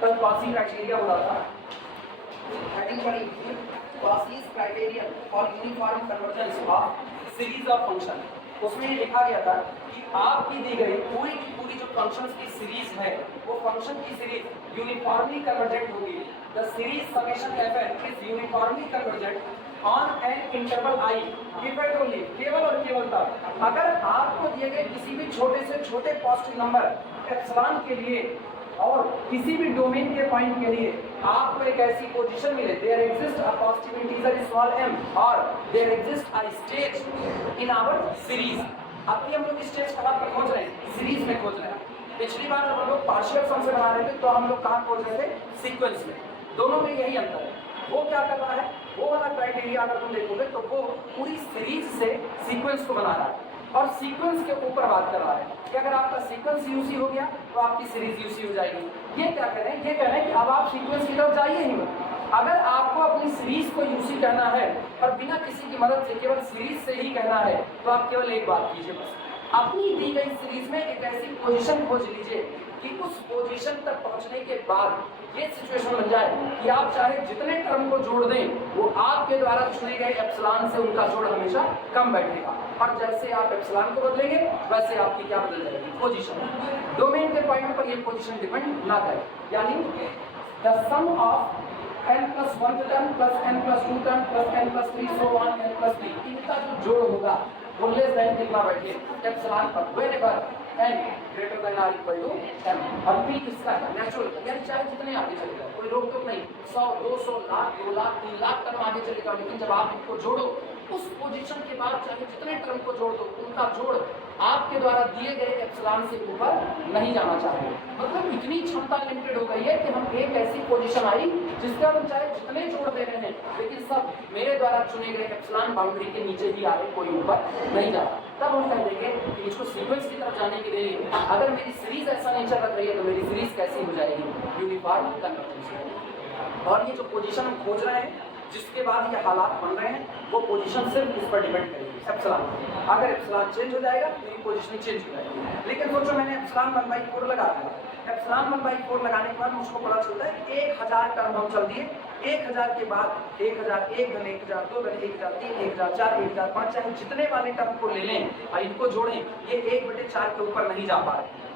कल quasi criteria बोला था, हेडिंग पढ़ी Cauchy's criterion for uniform convergence of series of function. उसमें लिखा गया था कि आपकी दी गई पूरी की पूरी जो फंक्शंस की सीरीज है वो फंक्शन की सीरीज यूनिफॉर्मली कन्वर्जेंट होगी। The series summation fn is uniformly convergent on an interval I if and only, केवल और केवल तब अगर आपको दिए गए किसी भी छोटे से छोटे पॉजिटिव नंबर एप्सिलॉन के लिए और किसी भी डोमेन के पॉइंट के लिए आपको एक ऐसी पोजीशन मिले, there exist a positive integer small m और there exist a stage in our series. अभी हम लोग स्टेज कहाँ पर खोज रहे हैं? सीरीज में खोज रहे हैं। पिछली बार जब हम लोग पार्शियल फंक्शन बना रहे थे तो हम लोग कहाँ खोज रहे थे? सीक्वेंस में। दोनों में यही अंतर है। वो क्या कर रहा है, वो वाला क्राइटेरिया अगर तुम देखोगे तो वो पूरी सीरीज से सीक्वेंस को बना रहा है और सीक्वेंस के ऊपर बात कर रहा है कि अगर आपका सीक्वेंस यूसी हो गया तो आपकी सीरीज यूसी हो जाएगी। ये क्या करें, ये कह रहे हैं कि अब आप सीक्वेंस की तरफ जाइए ही मत। अगर आपको अपनी सीरीज को यूसी कहना है और बिना किसी की मदद से केवल सीरीज से ही कहना है तो आप केवल एक बात कीजिए, बस अपनी दी गई सीरीज में एक ऐसी पोजीशन खोज लीजिए कि उस पोजीशन तक पहुंचने के बाद ये सिचुएशन बन जाए कि आप चाहे जितने टर्म को जोड़ दें वो आपके द्वारा चुने गए एप्सिलॉन से उनका जोड़ हमेशा कम बैठेगा। और जैसे आप एप्सिलॉन को बदलेंगे वैसे आपकी क्या बदल जाएगी? पोजीशन। डोमेन के पॉइंट पर ये पोजीशन डिपेंड ना करे, यानी the sum of n+1 term plus n+2 term plus n+3 so on n+3 इनका जो जोड़ होगा वो लेस देन कितना बैठे एप्सिलॉन पर, wherever n greater than or equal to m। और p किसका है? नेचुरल, यानी चाहे जितने आगे चले जाओ कोई रोक टोक नहीं, 100 200 लाख 2 लाख 3 लाख टर्म आगे चले जाओ, लेकिन जब आप इनको जोड़ो उस पोजीशन के बाद चाहे जितने टर्म को जोड़ दो उनका जोड़ आपके द्वारा दिए गए एप्सिलॉन से ऊपर नहीं जाना चाहिए। मतलब इतनी क्षमता लिमिटेड हो गई है कि हम एक ऐसी पोजीशन आई जिसका हम चाहे जितने जोड़ दे रहे हैं लेकिन सब मेरे द्वारा चुने गए एप्सिलॉन बाउंड्री के नीचे ही आ रहे, कोई ऊपर नहीं जा रहा। तब हम कह देंगे कि इसको सीक्वेंस की तरफ जाने के लिए अगर मेरी सीरीज ऐसा नेचर रख रही है तो मेरी सीरीज कैसी हो जाएगी? Uniform convergence. और ये जो पोजीशन हम खोज रहे हैं जिसके बाद ये हालात बन रहे हैं वो पोजीशन सिर्फ इस पर डिपेंड करेगी, एप्सिलॉन। अगर एप्सिलॉन चेंज हो जाएगा तो ये पोजीशन चेंज हो जाएगी। लेकिन सोचो मैंने एप्सिलॉन 1/4 लगा दिया, एप्सिलॉन 1/4 लगाने के बाद मुझको पता चलता है 1000 टर्म हम चल दिए, 1000 के बाद 1001 घन 1002 घन 1003 1004 1005 चाहे जितने वाले टर्म को ले लें और इनको जोड़ें ये 1/4 के ऊपर नहीं जा पा रहे।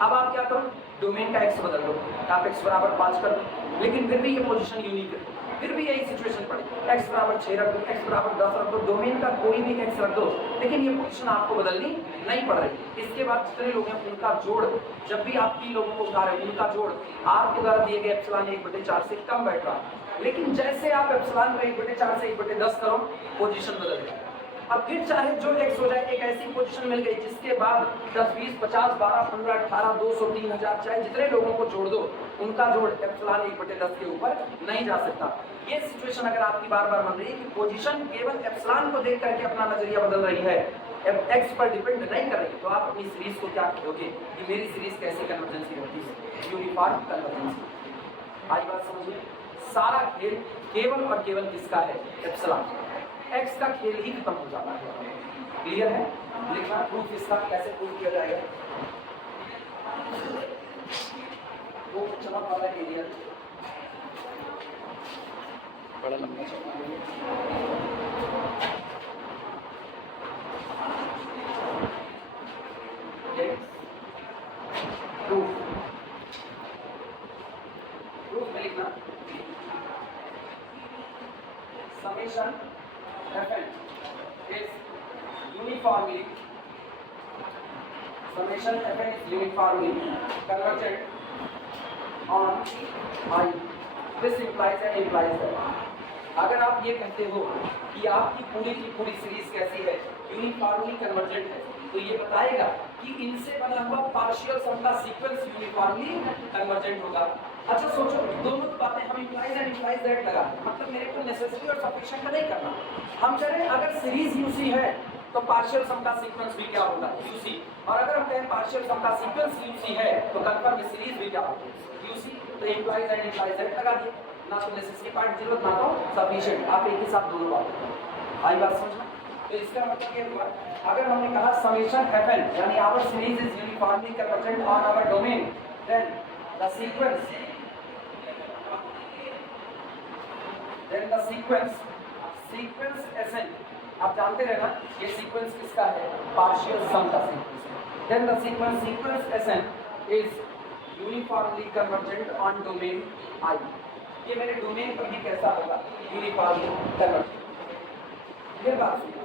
अब आप क्या करो, डोमेन का x बदल दो, आप x बराबर 5 कर दो, लेकिन फिर भी ये पोजीशन यूनिक है, फिर भी यही सिचुएशन पड़े, x बराबर 6 रख दो, x बराबर 10 रख दो, डोमेन का कोई भी x रख दो, लेकिन ये पोजीशन आपको बदलनी नहीं पड़ रही। इसके बाद जितने लोग हैं उनका जोड़, जब भी आप 3 लोगों को उठा रहे हैं उनका जोड़ आपके द्वारा दिए गए एप्सिलॉन 1/4 से कम बैठ रहा है। लेकिन जैसे आप एप्सिलॉन को 1/4 से 1/10 करो पोजीशन बदल गई। अब फिर चाहे जो x हो जाए, एक ऐसी पोजीशन मिल गई जिसके बाद 10 20 50 12 15 18 200 3000 चाहे जितने लोगों को जोड़ दो उनका जोड़ एप्सिलॉन 1/10 के ऊपर नहीं जा सकता। ये सिचुएशन अगर आपकी बार बार बन रही है कि पोजीशन केवल एप्सिलॉन को देख करके अपना नजरिया बदल रही है, x पर डिपेंड नहीं कर रही, तो आप अपनी सीरीज को क्या कहोगे कि मेरी सीरीज कैसे कन्वर्जेंसी होती है? यूनिफॉर्म कन्वर्जेंसी। आई बात समझिए, सारा खेल केवल और केवल किसका है? एप्सिलॉन। x का खेल ही खत्म हो जाता है। क्लियर है? लिखना प्रूफ इसका कैसे प्रूफ किया जाएगा? वो चला वाला एरिया बड़ा लंबा चला प्रूफ में लिखना summation fn is uniformly convergent on I. This implies and implies that अगर आप ये कहते हो कि आपकी पूरी की पूरी सीरीज कैसी है? यूनिफॉर्मली कन्वर्जेंट है, तो ये बताएगा कि इनसे बना हुआ पार्शियल सम का सीक्वेंस यूनिफॉर्मली कन्वर्जेंट होगा। अच्छा सोचो, दोनों बातें हम इम्प्लाइज एंड इम्प्लाइज दैट लगा, मतलब मेरे को नेसेसरी और सफिशिएंट का नहीं करना। हम कह रहे हैं अगर सीरीज यूसी है तो पार्शियल सम का सीक्वेंस भी क्या होगा? यूसी। और अगर हम कहें पार्शियल सम का सीक्वेंस यूसी है तो कंफर्म सीरीज भी क्या होगी? यूसी। तो इम्प्लाइज एंड इम्प्लाइज दैट लगा दिए, ना तो नेसेसरी पार्ट जरूरत ना तो सफिशिएंट, आप एक ही साथ दोनों बातें। आई बात समझना? तो इसका मतलब ये हुआ अगर हमने कहा समेशन fn यानी our series is uniformly convergent on our domain, then the sequence then the sequence Sn, आप जानते हैं ना ये सीक्वेंस किसका है, पार्शियल सम का सीक्वेंस है। Then the sequence Sn is uniformly convergent on domain I। ये मेरे डोमेन पर भी कैसा होगा, यूनिफॉर्मली कन्वर्जेंट। ये बात सुनिए,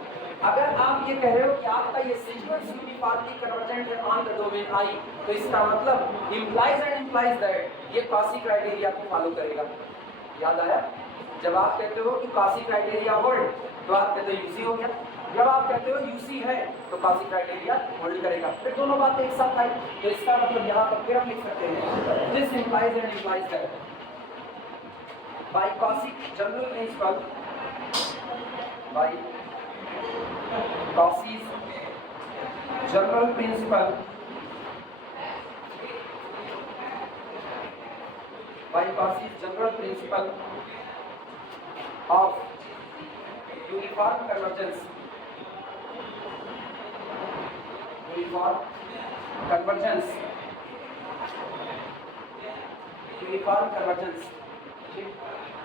अगर आप ये कह रहे हो कि आपका ये सीक्वेंस यूनिफॉर्मली कन्वर्जेंट है ऑन द डोमेन I, तो इसका मतलब implies दैट ये कॉची क्राइटेरिया को फॉलो करेगा। याद आया? जब आप कहते हो कि कॉची क्राइटेरिया होल्ड, तो आप कहते हो यूसी हो गया। जब आप कहते हो यूसी है तो कॉची क्राइटेरिया होल्ड करेगा। फिर दोनों बातें एक साथ आई, तो इसका मतलब यहाँ पर फिर हम लिख सकते हैं this implies that by Cauchy general principle, by Cauchy's general principle, by Cauchy's general principle of uniform convergence,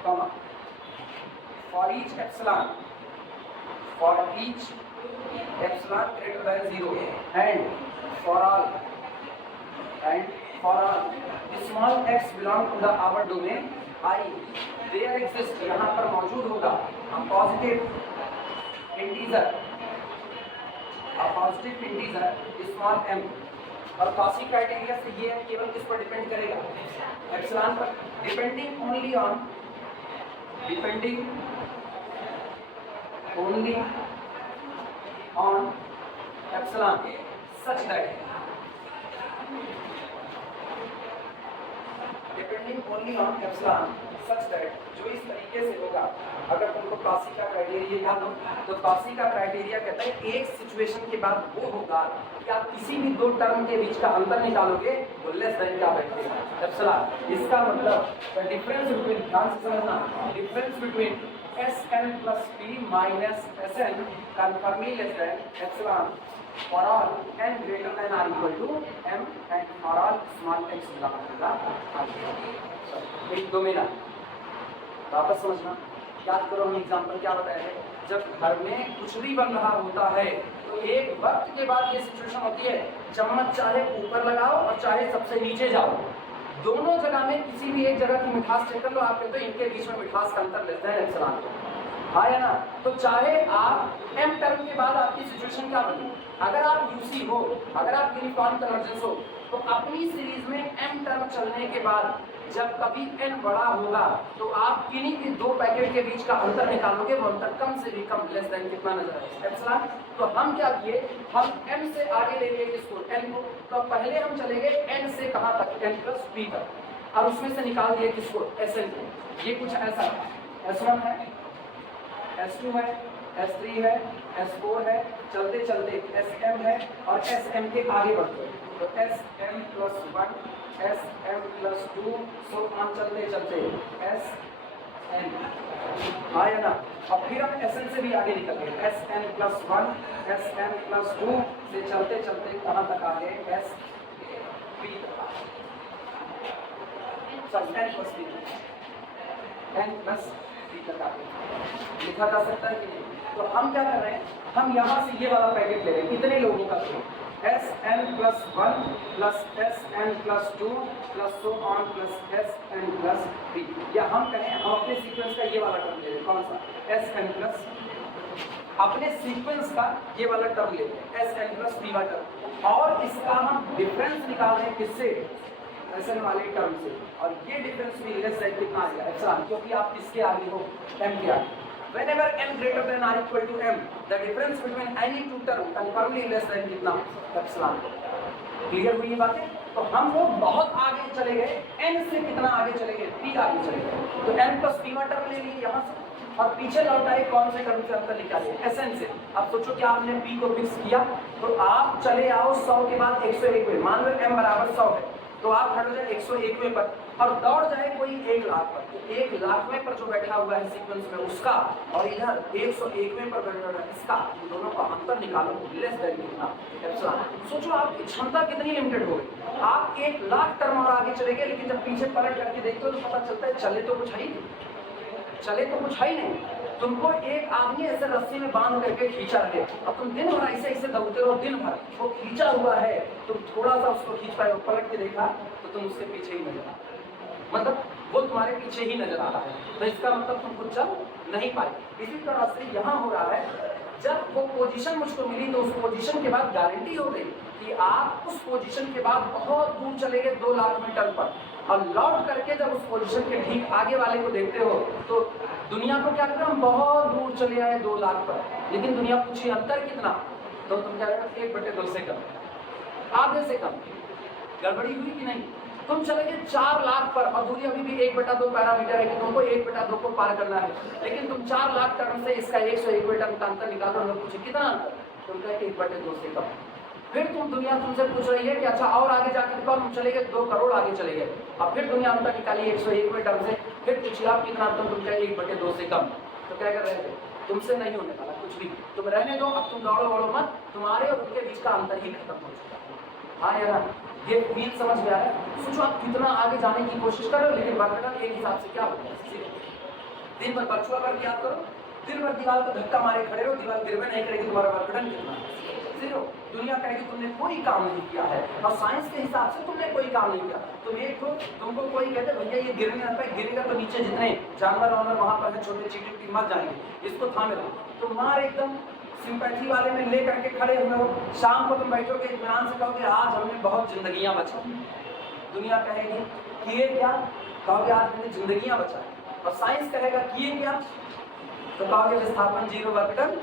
comma, for each epsilon greater than 0 and for all small x belong to the our domain I, there exists, यहाँ पर मौजूद होगा a positive integer small m। और Cauchy criteria से ये केवल किस पर डिपेंड करेगा, एप्सिलॉन पर। Depending only on epsilon such that जो इस तरीके से होगा, अगर तुमको कॉची का क्राइटेरिया याद हो तो कॉची का क्राइटेरिया कहता है एक सिचुएशन के बाद वो होगा कि आप किसी भी दो टर्म के बीच का अंतर निकालोगे वो लेस देन क्या बैठेगा, एप्सिलॉन। इसका मतलब द डिफरेंस बिटवीन, ध्यान से समझना, difference between Sn plus P minus Sn conformly less than epsilon for all n greater than or equal to m and for all small x belong to the R। एक domain वापस समझना, याद करो हम example क्या बताए थे, जब घर में कुछ भी बन रहा होता है तो एक वक्त के बाद ये सिचुएशन होती है, चम्मच चाहे ऊपर लगाओ और चाहे सबसे नीचे जाओ, दोनों जगह में किसी भी एक जगह की मिठास चेक कर लो, आप कहते हो इनके बीच में मिठास का अंतर लेता है एप्सिलॉन। हाँ या ना? तो चाहे आप m टर्म के बाद आपकी सिचुएशन क्या बनी, अगर आप यूसी हो, अगर आप यूनिफॉर्म कन्वर्जेंस हो, तो अपनी सीरीज में m टर्म चलने के बाद जब कभी n बड़ा होगा तो आप किन्हीं भी दो पैकेट के बीच का अंतर निकालोगे, वो अंतर कम से भी कम लेस देन कितना नजर आएगा, एप्सिलॉन। तो हम क्या किए, हम m से आगे ले लिए किसको, n को। तो पहले हम चले गए n से कहाँ तक, n प्लस p तक, और उसमें से निकाल दिए किसको, Sn को। ये कुछ ऐसा S1 है, S2 है, S3 है, S4 है, चलते चलते Sm है और Sm के आगे बढ़ते हैं तो Sm plus 1, Sm plus 2, सो हम चलते चलते Sn, हाँ या ना? और फिर हम Sn से भी आगे निकल गए, Sn plus 1, Sn plus 2 से चलते चलते कहाँ तक आ गए, Sp n plus p तक आ गए। लिखा जा सकता है कि नहीं? तो हम क्या कर रहे हैं, हम यहाँ से ये वाला पैकेट ले रहे हैं, कितने लोगों का तो Sn plus 1 plus Sn plus 2 plus so on plus Sn plus 3, या हम कहें हम अपने सीक्वेंस का ये वाला टर्म ले रहे हैं, कौन सा, Sn plus, अपने सीक्वेंस का ये वाला टर्म ले रहे हैं Sn plus p वाला टर्म, और इसका हम डिफरेंस निकाल रहे हैं किससे, Sn वाले टर्म से, और ये डिफरेंस भी लेस देन कितना आ गया, एप्सिलॉन, क्योंकि आप किसके आगे हो, m के आगे। Whenever m greater than or equal to m, the difference between any two term confirmly less than कितना, एप्सिलॉन। क्लियर हुई ये बातें? तो हम लोग बहुत आगे चले गए, n से कितना आगे चले गए, p आगे चले गए, तो n plus p टर्म ले लिए यहाँ से, और पीछे लौट आए कौन से टर्म से अंतर निकाले, Sn से। अब सोचो कि आपने p को फिक्स किया, तो आप चले आओ 100 के बाद 101 में, मान लो m बराबर 100 है, तो आप खड़े हो जाए 101वें पर और दौड़ जाए कोई 1 लाख पर, तो 1 लाखवें पर जो बैठा हुआ है सीक्वेंस में उसका, और इधर 101वें पर बैठा हुआ है इसका, इन दोनों का अंतर निकालो, लेस देन कितना, एप्सिलॉन। सोचो आपकी क्षमता कितनी लिमिटेड हो गई, आप 1 लाख टर्म और आगे चले गए, लेकिन जब पीछे पलट करके देखते हो तो पता चलता है चले तो कुछ है ही, चले तो कुछ है ही नहीं, तुमको एक आदमी ऐसे रस्सी में बांध करके खींचा रहे, अब तुम दिन भर ऐसे ऐसे दौड़ते रहो, दिन भर वो खींचा हुआ है, तुम थोड़ा सा उसको खींच पाए, पलट के देखा तो तुम उसके पीछे ही नजर आ, मतलब वो तुम्हारे पीछे ही नजर आ रहा है, तो इसका मतलब तुम कुछ चल नहीं पाए। इसी तरह से यहाँ हो रहा है, जब वो पोजीशन मुझको मिली तो उस पोजीशन के बाद गारंटी हो गई कि आप उस पोजीशन के बाद बहुत दूर चले गए 2 लाख मीटर पर, और लौट करके जब उस पोजीशन के ठीक आगे वाले को देखते हो तो दुनिया को क्या करें, हम बहुत दूर चले आए 2 लाख पर, लेकिन दुनिया पूछी अंतर कितना, तो तुम क्या करें 1/2 से कम, आधे से कम। गड़बड़ी हुई कि नहीं? तुम चले गए 4 लाख पर और दूरी अभी भी 1/2 पैरामीटर है कि तुमको 1/2 को पार करना है, लेकिन तुम 4 लाख टर्म से इसका 101 मीटर का अंतर निकालो, लोग पूछे कितना अंतर, तुम कहे 1/2 से कम। फिर दुनिया तुमसे पूछ रही है कि अच्छा और आगे जाके दिखाओ, हम चले गए 2 करोड़ आगे चले गए, अब फिर दुनिया अंतर निकाली 101 मीटर से, फिर पूछिए आप कितना अंतर, तुम कहे 1/2 से कम, तो क्या कर रहे थे, तुमसे नहीं होने वाला कुछ भी, तुम रहने दो, अब तुम दौड़ो मत, तुम्हारे और उनके बीच का अंतर ही खत्म हो चुका है। हाँ या ना, ये फील समझ में आ रहा है? सोचो आप कितना आगे जाने की कोशिश कर रहे हो, लेकिन वर्कडन एक हिसाब से क्या होगा, दिन भर बचुआ वर्ग याद करो, दिन भर दीवार को धक्का मारे खड़े रहो, दीवार गिरवे नहीं करेगी, तुम्हारा वर्कडन कितना जीरो। दुनिया कहेगी तुमने कोई काम नहीं किया है, और साइंस के हिसाब से तुमने कोई काम नहीं किया। तुम एक तो तुमको कोई कहते भैया ये गिरने ना पाए, गिरेगा तो नीचे जितने जानवर वानवर वहां पर है, छोटे चींटी मर जाएंगे, इसको थामे रहो। तुम मार एकदम सिंपैथी वाले में ले करके खड़े हुए हो, शाम को तुम बैठोगे इत्मीनान से कहोगे आज हमने बहुत जिंदगियां बचाई। दुनिया कहेगी किए क्या, कहोगे आज हमने जिंदगियां बचाई। और साइंस कहेगा किए क्या, तो कहोगे विस्थापन जीरो, वर्कडन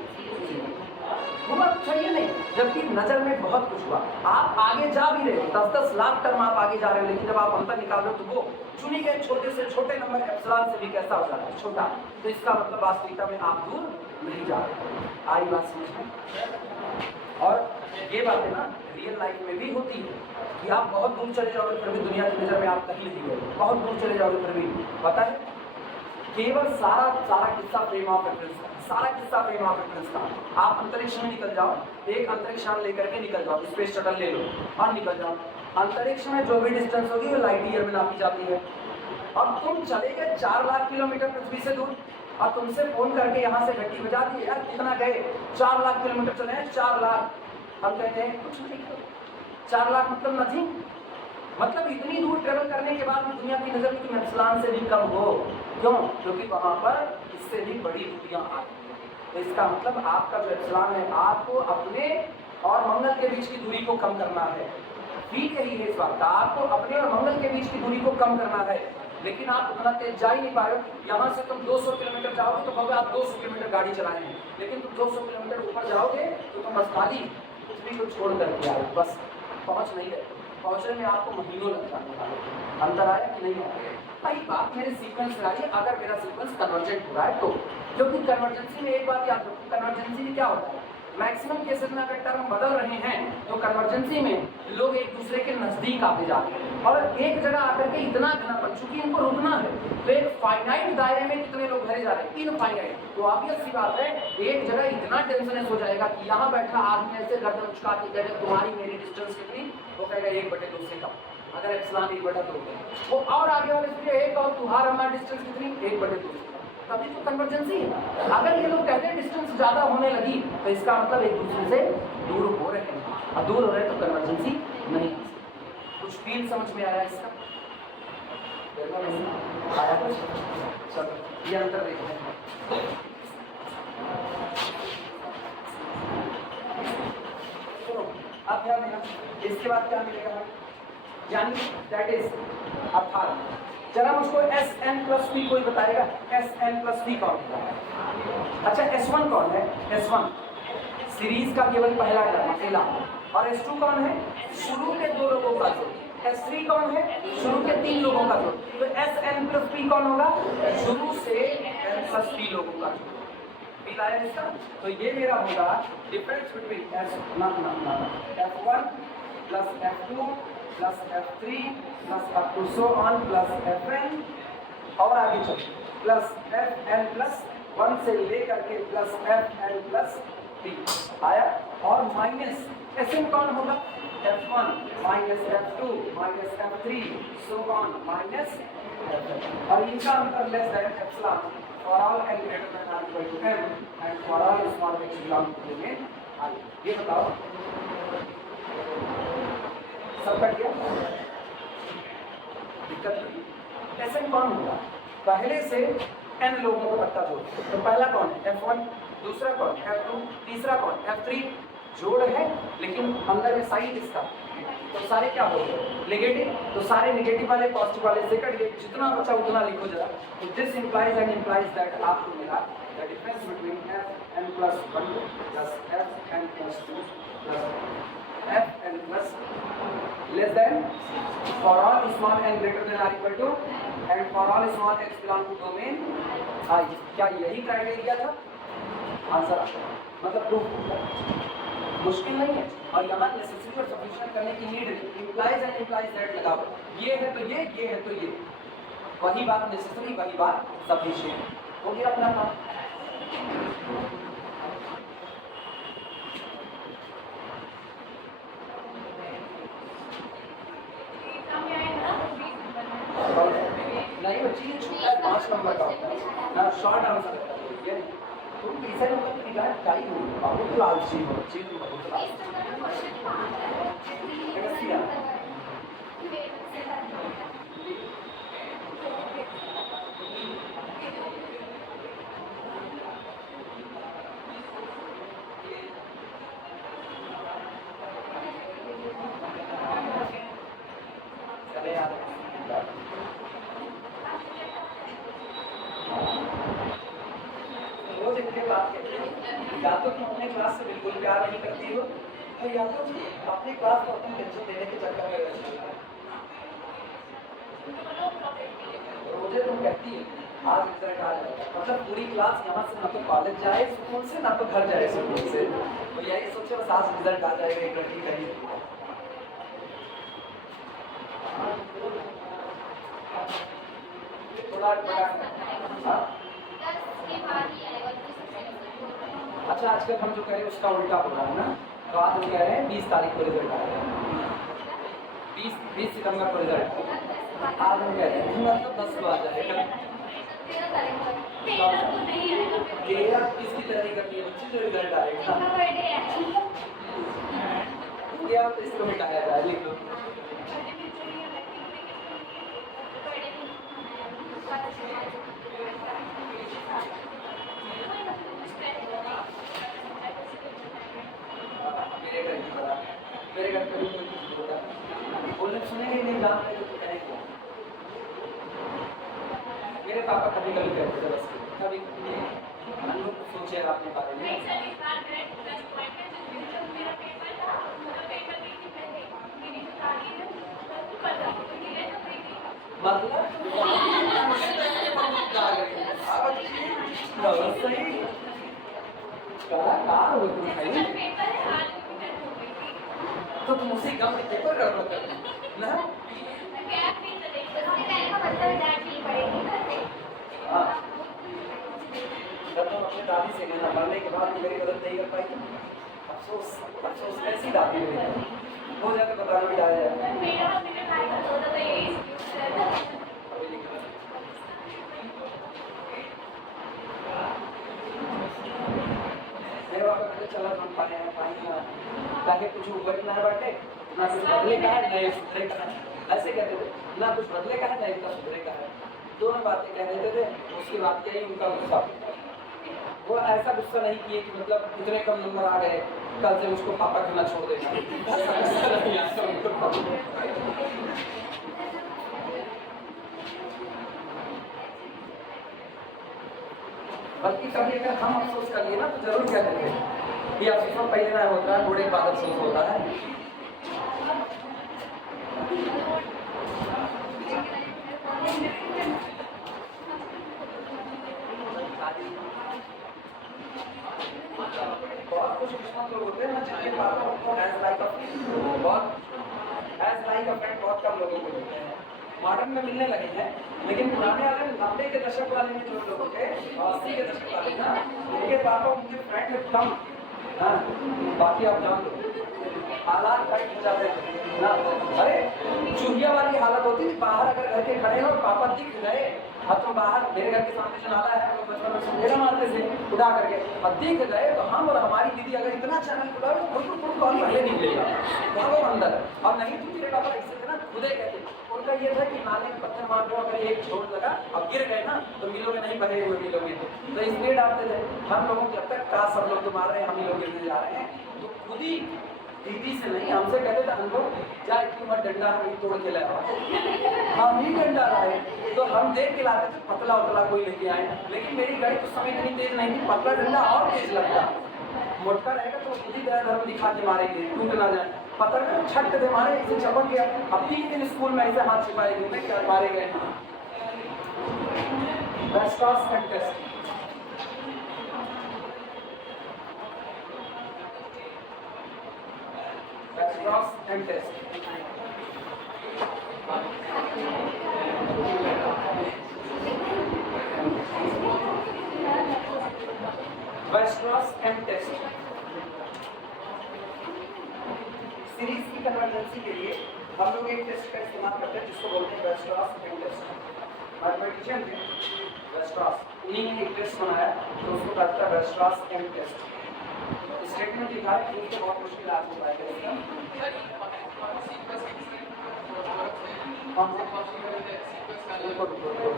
हुआ कुछ है नहीं, जबकि नजर में बहुत कुछ हुआ। आप आगे जा भी रहे हो, 10-10 लाख टर्म आप आगे जा रहे हो, लेकिन जब आप अंतर निकाल रहे हो तो वो चुनी गए छोटे से छोटे नंबर एप्सिलॉन से भी कैसा हो जाता है, छोटा। तो इसका मतलब वास्तविकता में आप दूर नहीं जा रहे। आई बात समझ में? और ये बातें ना रियल लाइफ में भी होती है कि आप बहुत दूर चले जाओगे फिर भी दुनिया की नज़र में आप कहीं नहीं गए, बहुत दूर चले जाओगे फिर भी। पता है केवल सारा किस्सा फ्रेम ऑफ रेफरेंस का, सारा किस्सा फ्रेम ऑफ रेफरेंस का। आप अंतरिक्ष में निकल जाओ, एक अंतरिक्ष यान लेकर के निकल जाओ, स्पेस शटल ले लो और निकल जाओ। अंतरिक्ष में जो भी डिस्टेंस होगी वो लाइट ईयर में नापी जाती है, और तुम चले गए 4 लाख किलोमीटर पृथ्वी से दूर, और तुमसे फोन करके यहाँ से घंटी बजा दी, यार कितना गए, 4 लाख किलोमीटर चले हैं, 4 लाख। हम कहते हैं कुछ नहीं, 4 लाख मतलब नथिंग, मतलब इतनी दूर ट्रेवल करने के बाद भी दुनिया की नज़र में तुम एप्सिलॉन से भी कम हो। क्यों? क्योंकि वहाँ पर इससे भी बड़ी दूरियाँ आ रही हैं। तो इसका मतलब आपका जो एप्सिलॉन है, आपको अपने और मंगल के बीच की दूरी को कम करना है। ठीक यही है इस बात का, आपको अपने और मंगल के बीच की दूरी को कम करना है, लेकिन आप उतना तेज जा ही नहीं पा रहे हो। यहाँ से तुम 200 किलोमीटर जाओगे तो कहोगे आप 200 किलोमीटर गाड़ी चलाए हैं, लेकिन तुम 200 किलोमीटर ऊपर जाओगे तो तुम बस खाली पृथ्वी को छोड़ करके आओ, बस पहुँच नहीं गए। पहुँचने में आपको महीनों लग जाने वाले। अंतर आया कि नहीं आया? भाई बात मेरे सीक्वेंस में आ रही है, अगर मेरा सीक्वेंस कन्वर्जेंट हो रहा है तो, क्योंकि कन्वर्जेंसी में एक बात याद रखो, कन्वर्जेंसी में क्या होता है, मैक्सिमम केसेस में अगर टर्म बदल रहे हैं तो कन्वर्जेंसी में लोग एक दूसरे के नजदीक आते जा रहे हैं, और एक जगह आकर के इतना घनापन, चूंकि इनको रुकना है तो एक फाइनाइट दायरे में कितने लोग भरे जा रहे हैं, इनफाइनाइट। तो ऑब्वियस सी बात है एक जगह इतना टेंशनेस हो जाएगा कि यहाँ बैठा आदमी ऐसे गर्दन उचका के कहेगा तुम्हारी मेरी डिस्टेंस कितनी, वो कहेगा 1/2 से कम। अगर एप्सिलॉन 1/2 वो और आगे वाले पूछे एक और तुम्हारा हमारा डिस्टेंस कितनी, 1/2 से, तभी तो कन्वर्जेंसी है। अगर ये लोग कहते हैं डिस्टेंस ज़्यादा होने लगी तो इसका मतलब एक दूसरे से दूर हो रहे हैं, और दूर हो रहे हैं तो कन्वर्जेंसी नहीं। कुछ फील समझ में आया इसका? आया कुछ? चलो ये अंतर देखते हैं। अब ध्यान देना, इसके बाद क्या मिलेगा, यानी दैट इज अर्थात, जरा मुझको Sn+p कोई बताएगा, Sn+p कौन है? अच्छा S1 कौन है? S1 सीरीज का केवल पहला टर्म अकेला, और S2 कौन है? शुरू के 2 लोगों का जोड़। S3 कौन है? शुरू के 3 लोगों का जोड़। तो Sn+p कौन होगा? शुरू से n+p लोगों का जोड़। फील आया इसका? तो ये मेरा होगा difference between F1 plus F2 plus F3 plus up to so on plus Fn, और आगे चलो प्लस Fn+1 से लेकर के प्लस Fn+p आया, और माइनस Sn कौन होगा? F1 minus F2 minus F3 so on minus Fn और इनका अंतर less than epsilon for all n greater than or equal to m and for all small x belong to domain I ये बताओ सब cut गया दिक्कत नहीं ऐसे कौन होगा पहले से n लोगों को पत्ता जोड़ तो पहला कौन है F1 दूसरा कौन F2 तीसरा कौन F3 जोड़ है लेकिन अंदर में साइन इसका तो सारे क्या हो गए नेगेटिव तो सारे नेगेटिव वाले पॉजिटिव वाले से कट गए जितना बचा उतना लिखो जरा तो this implies and implies that आपको मिला the difference between fn plus 1 plus fn plus 2 plus fn plus less than for all small n greater than or equal to and for all small x belong to domain I क्या यही criteria था answer मतलब proof मुश्किल नहीं है और यहाँ necessary और सफिशिएंट करने की नीड नहीं इंप्लाइज एंड इंप्लाइज दैट लगाओ ये है तो ये है तो ये वही बात नेसेसरी वही बात सफिशिएंट हो गया अपना काम नहीं बच्ची ये छोटा 5 नंबर का होता है ना शॉर्ट आंसर ये तुम कैसे नंबर की गाइड टाइम हो बहुत लालची हो चीज बहुत लालची कैसी है चले यार रोज इनके बात कहते हैं या तो तुम अपने क्लास से बिल्कुल प्यार नहीं करती हो और या तो अपने क्लास को अपनी टेंशन देने के चक्कर में रहती हो रोजे तुम कहती है आज रिजल्ट आ जाए मतलब पूरी क्लास यहाँ से ना तो कॉलेज जाए स्कूल से ना तो घर जाए स्कूल से तो यही सोचे बस आज रिजल्ट आ जाएगा एक लड़की कहीं थोड़ा हाँ अच्छा आजकल हम जो कह रहे हैं उसका उल्टा हो रहा है ना तो आज हम कह रहे हैं 20 तारीख को रिजल्ट आ रहा है 20 सितंबर को रिजल्ट आज हम कह रहे हैं मतलब 10 को आ जाएगा 13 किसकी तैयारी करनी है बच्ची जो रिजल्ट आएगा क्या तो इसको मिटाया जाए लिख लो मेरे घर पे भी कोई कुछ बोला बोलने सुनेंगे नहीं जान रहे तो कहेंगे मेरे पापा कभी कभी कहते थे बस कभी हम लोग सोचे अपने बारे में मतलब सही कलाकार हो तुम भाई तो तुम उसी गम में पेपर कर लो ना हाँ जब तुम अपने दादी से लेना मरने के बाद मेरी मदद नहीं कर पाई अफसोस अफसोस कैसी दादी मेरी हो जाए तो बताना भी डाला जाए चला हम पानी ताकि कुछ ऊपर ना बांटे ना कुछ बदले का है ना सुधरे का है ऐसे कहते थे ना कुछ बदले का है ना इनका सुधरे का है दोनों बातें कह देते थे उसके बाद क्या ही उनका गुस्सा वो ऐसा गुस्सा नहीं किए कि मतलब इतने कम नंबर आ गए कल से उसको पापा खाना छोड़ देना बल्कि कभी अगर हम अफसोस कर लिए ना तो जरूर क्या करेंगे ये अफसोस पहले ना होता है बूढ़े बाद अफसोस होता है बहुत कुछ किस्मत लोग होते हैं ना जिनके पापा उनको एज लाइक अ फ्रेंड बहुत कम लोगों को मिलते हैं मॉडर्न में मिलने लगे हैं लेकिन पुराने वाले 90 के दशक वाले में जो लोग थे 80 के दशक वाले ना उनके पापा उनके फ्रेंड कम हाँ बाकी आप जान लो हालात टाइट हो जाते थे ना। अरे चूहिया वाली हालत होती थी, बाहर अगर घर के खड़े हो पापा दिख गए, अब तुम बाहर, मेरे घर के सामने जो नाला है वो बचपन में समझेगा मारते थे उड़ा करके, अब दिख गए तो हम और हमारी दीदी अगर इतना चैनल खुला तो खुद कौन पहले निकलेगा भागो अंदर। अब नहीं तो मेरे पापा ऐसे थे ना, खुदे कहते, उनका ये था कि नाले में पत्थर मार दो, अगर एक छोड़ लगा अब गिर गए ना तो मिलोगे नहीं, बहे हुए मिलोगे, तो इसलिए डालते थे हम लोगों जब तक का सब लोग तो मार रहे हैं, हम ही लोग गिरने जा रहे हैं, तो खुद ही दीदी से नहीं हमसे कहते थे हमको जा इतनी मत डंडा हम तोड़ के लाया, हम ही डंडा लाए, तो हम देख के लाते थे पतला उतला कोई लेके आए, लेकिन मेरी गाड़ी तो समय इतनी तेज नहीं थी, पतला डंडा और तेज लगता, मोटका रहेगा तो खुद ही दया धर्म दिखा के मारेंगे, टूट ना जाए, पत्थर में छट के मारे, इसे चपक गया, अब 3 दिन स्कूल में ऐसे हाथ छिपाए गए क्या मारे गए। Weierstrass M test, Weierstrass M test, Weierstrass M test series की कन्वर्जेंसी के लिए हम लोग एक टेस्ट का इस्तेमाल करते हैं जिसको बोलते हैं वेस्टर्स एंड टेस्ट। मैथमेटिशियन ने वेस्टर्स उन्हीं ने एक टेस्ट बनाया तो उसको कहता है वेस्टर्स एंड टेस्ट। स्टेटमेंट लिखा है कि तो बहुत मुश्किल आपको पाएगा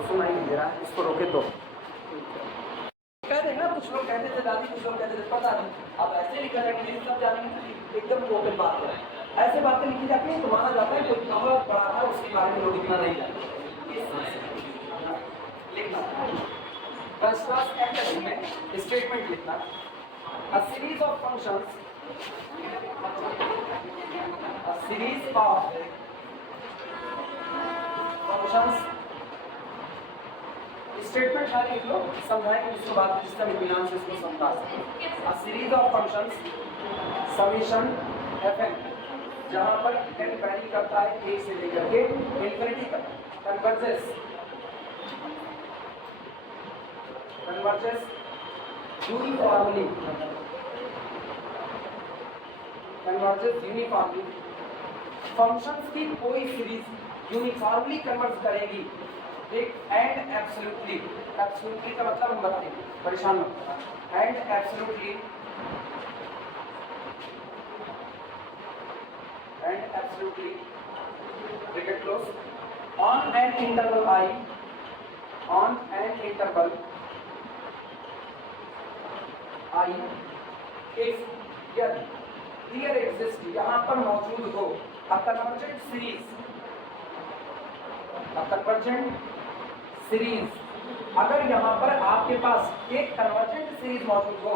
सुनाई नहीं दे रहा, इसको रोके तो कहते हैं ना, कुछ लोग कहते थे दादी, कुछ लोग कहते थे पता नहीं, अब ऐसे लिखा जाए कि सब जानेंगे एकदम ओपन बात है, ऐसे बातें लिखी जाती है तो माना जाता है कोई बहुत बड़ा था उसके बारे में लोग इतना नहीं जानते, लिखना स्टेटमेंट लिखना, a series of functions, a series of functions, statement खाली लिख लो, समझाएंगे उसके बाद जिसका इत्मीनान से इसको समझा सकें। A series of functions, summation fn, जहाँ पर n वैरी करता है a से लेकर के इंफिनिटी तक, कन्वर्जेस यूनिफॉर्मली, फंक्शंस की कोई सीरीज यूनिफॉर्मली कन्वर्ज करेगी, एक एंड एब्सोल्युटली, एब्सोल्युटली का मतलब हम बताएंगे, परेशान मत होना, and absolutely, and absolutely bracket close, on an interval I, on an interval I, if यदि हियर एग्जिस्ट, यहाँ पर मौजूद हो, अ कन्वर्जेंट सीरीज, अ कन्वर्जेंट सीरीज, अगर यहाँ पर आपके पास एक कन्वर्जेंट सीरीज मौजूद हो,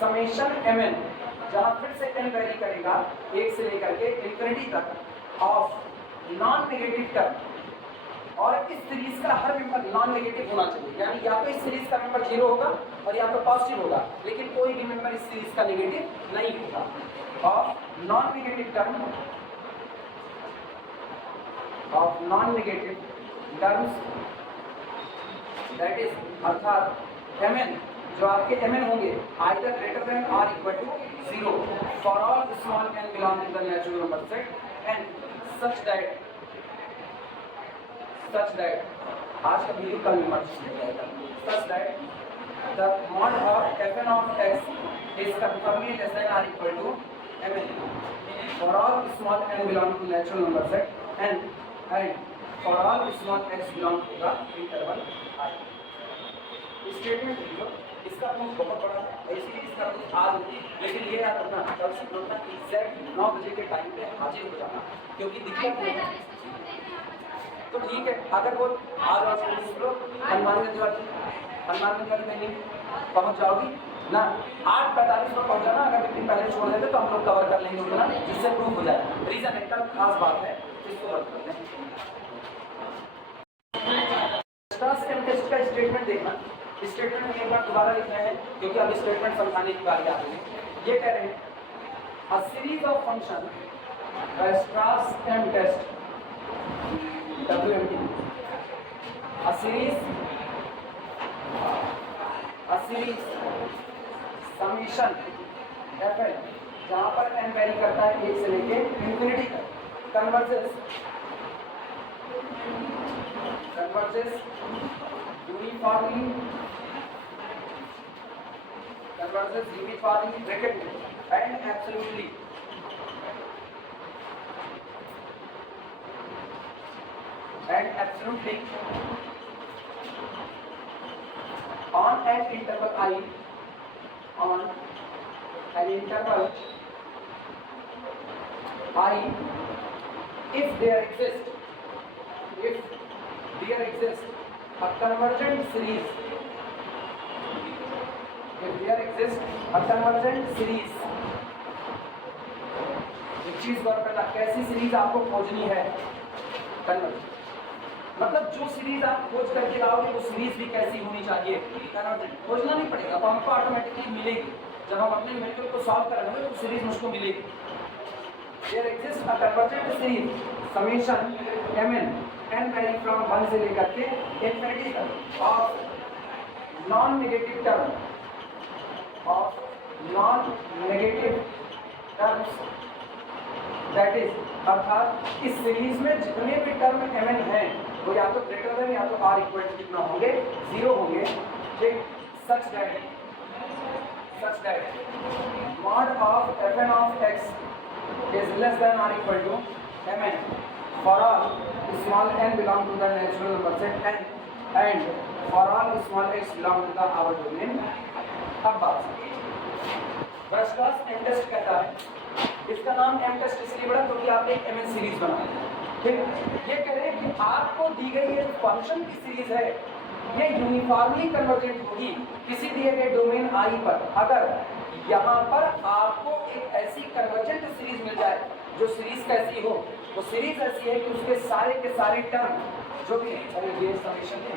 समेशन mn, जहाँ फिर से n वैरी करेगा 1 से लेकर के इंफिनिटी तक, ऑफ नॉन नेगेटिव टर्म, और इस सीरीज का हर मेंबर नॉन नेगेटिव होना चाहिए, यानी या तो इस सीरीज का मेंबर 0 होगा और या तो पॉजिटिव होगा, लेकिन कोई भी मेंबर इस सीरीज का नेगेटिव नहीं होगा, of non negative term, of non negative terms, that is अर्थात mn, जो आपके mn होंगे आइदर ग्रेटर देन और equal to 0 for all small n belong to the natural number set and such that आज का video कल में merge किया जाएगा, such that the mod of fn of x is conformally less than or equal to mn for all small n belong to natural number set and for all small x belong to the interval I। Statement लिखो, इसका proof बहुत बड़ा है, इसलिए इसका proof आज, लेकिन ये याद रखना कल से रोजना एग्जैक्ट 9 बजे के टाइम पे हाजिर हो जाना, क्योंकि दिक्कत नहीं है तो ठीक है, अगर वो आज हनुमानगंज वाली नहीं पहुंच जाओगी ना, 8:45 पर पहुंच जाना, अगर 1 दिन पहले छोड़ देते तो हम लोग कवर कर लेंगे उतना, जिससे प्रूफ हो जाए, रीजन एक खास बात है, इसको रख कर लें। टेस्ट का स्टेटमेंट देखना, स्टेटमेंट में एक बार दोबारा लिखना है क्योंकि अब स्टेटमेंट समझाने की बारी आ गई है। ये कह रहे हैं a series of function Weierstrass M test WMT, a series summation fn जहाँ पर n वैरी करता है 1 से लेके इंफिनिटी तक, कन्वर्जेस यूनिफॉर्मली ब्रैकेट में and absolutely on an interval I if there exists a convergent series एक चीज गौर करना, कैसी सीरीज आपको खोजनी है, कन्वर्जेंट मतलब जो सीरीज आप खोज करके लाओगे वो सीरीज भी कैसी होनी चाहिए, कन्वर्जेंट। खोजना नहीं पड़ेगा, तो हमको ऑटोमेटिकली मिलेगी। जब हम अपने न्यूमेरिकल को सॉल्व करेंगे तो सीरीज मुझको मिलेगी। There exist a convergent series summation mn n vary from 1 से लेकर के इंफिनिटी तक of non negative terms that is, अर्थात इस सीरीज में जितने भी टर्म mn हैं वो या तो ग्रेटर देन या तो r इक्वल टू कितना होंगे, 0 होंगे, ठीक। Such that mod of fn of x is less than or equal to mn for all small n belong to the natural number set n and for all small x belong to the our domain। अब बात brush class m test कहता है, इसका नाम m test इसलिए पड़ा क्योंकि आपने एक mn सीरीज बनाई, ठीक। ये कह रहे हैं कि आपको दी गई ये फंक्शन की सीरीज है, ये यूनिफॉर्मली कन्वर्जेंट होगी किसी दिए गए डोमेन I पर अगर यहाँ पर आपको एक ऐसी कन्वर्जेंट सीरीज मिल जाए जो सीरीज कैसी हो, वो सीरीज ऐसी है कि उसके सारे के सारे टर्म जो भी है, ये समेशन है,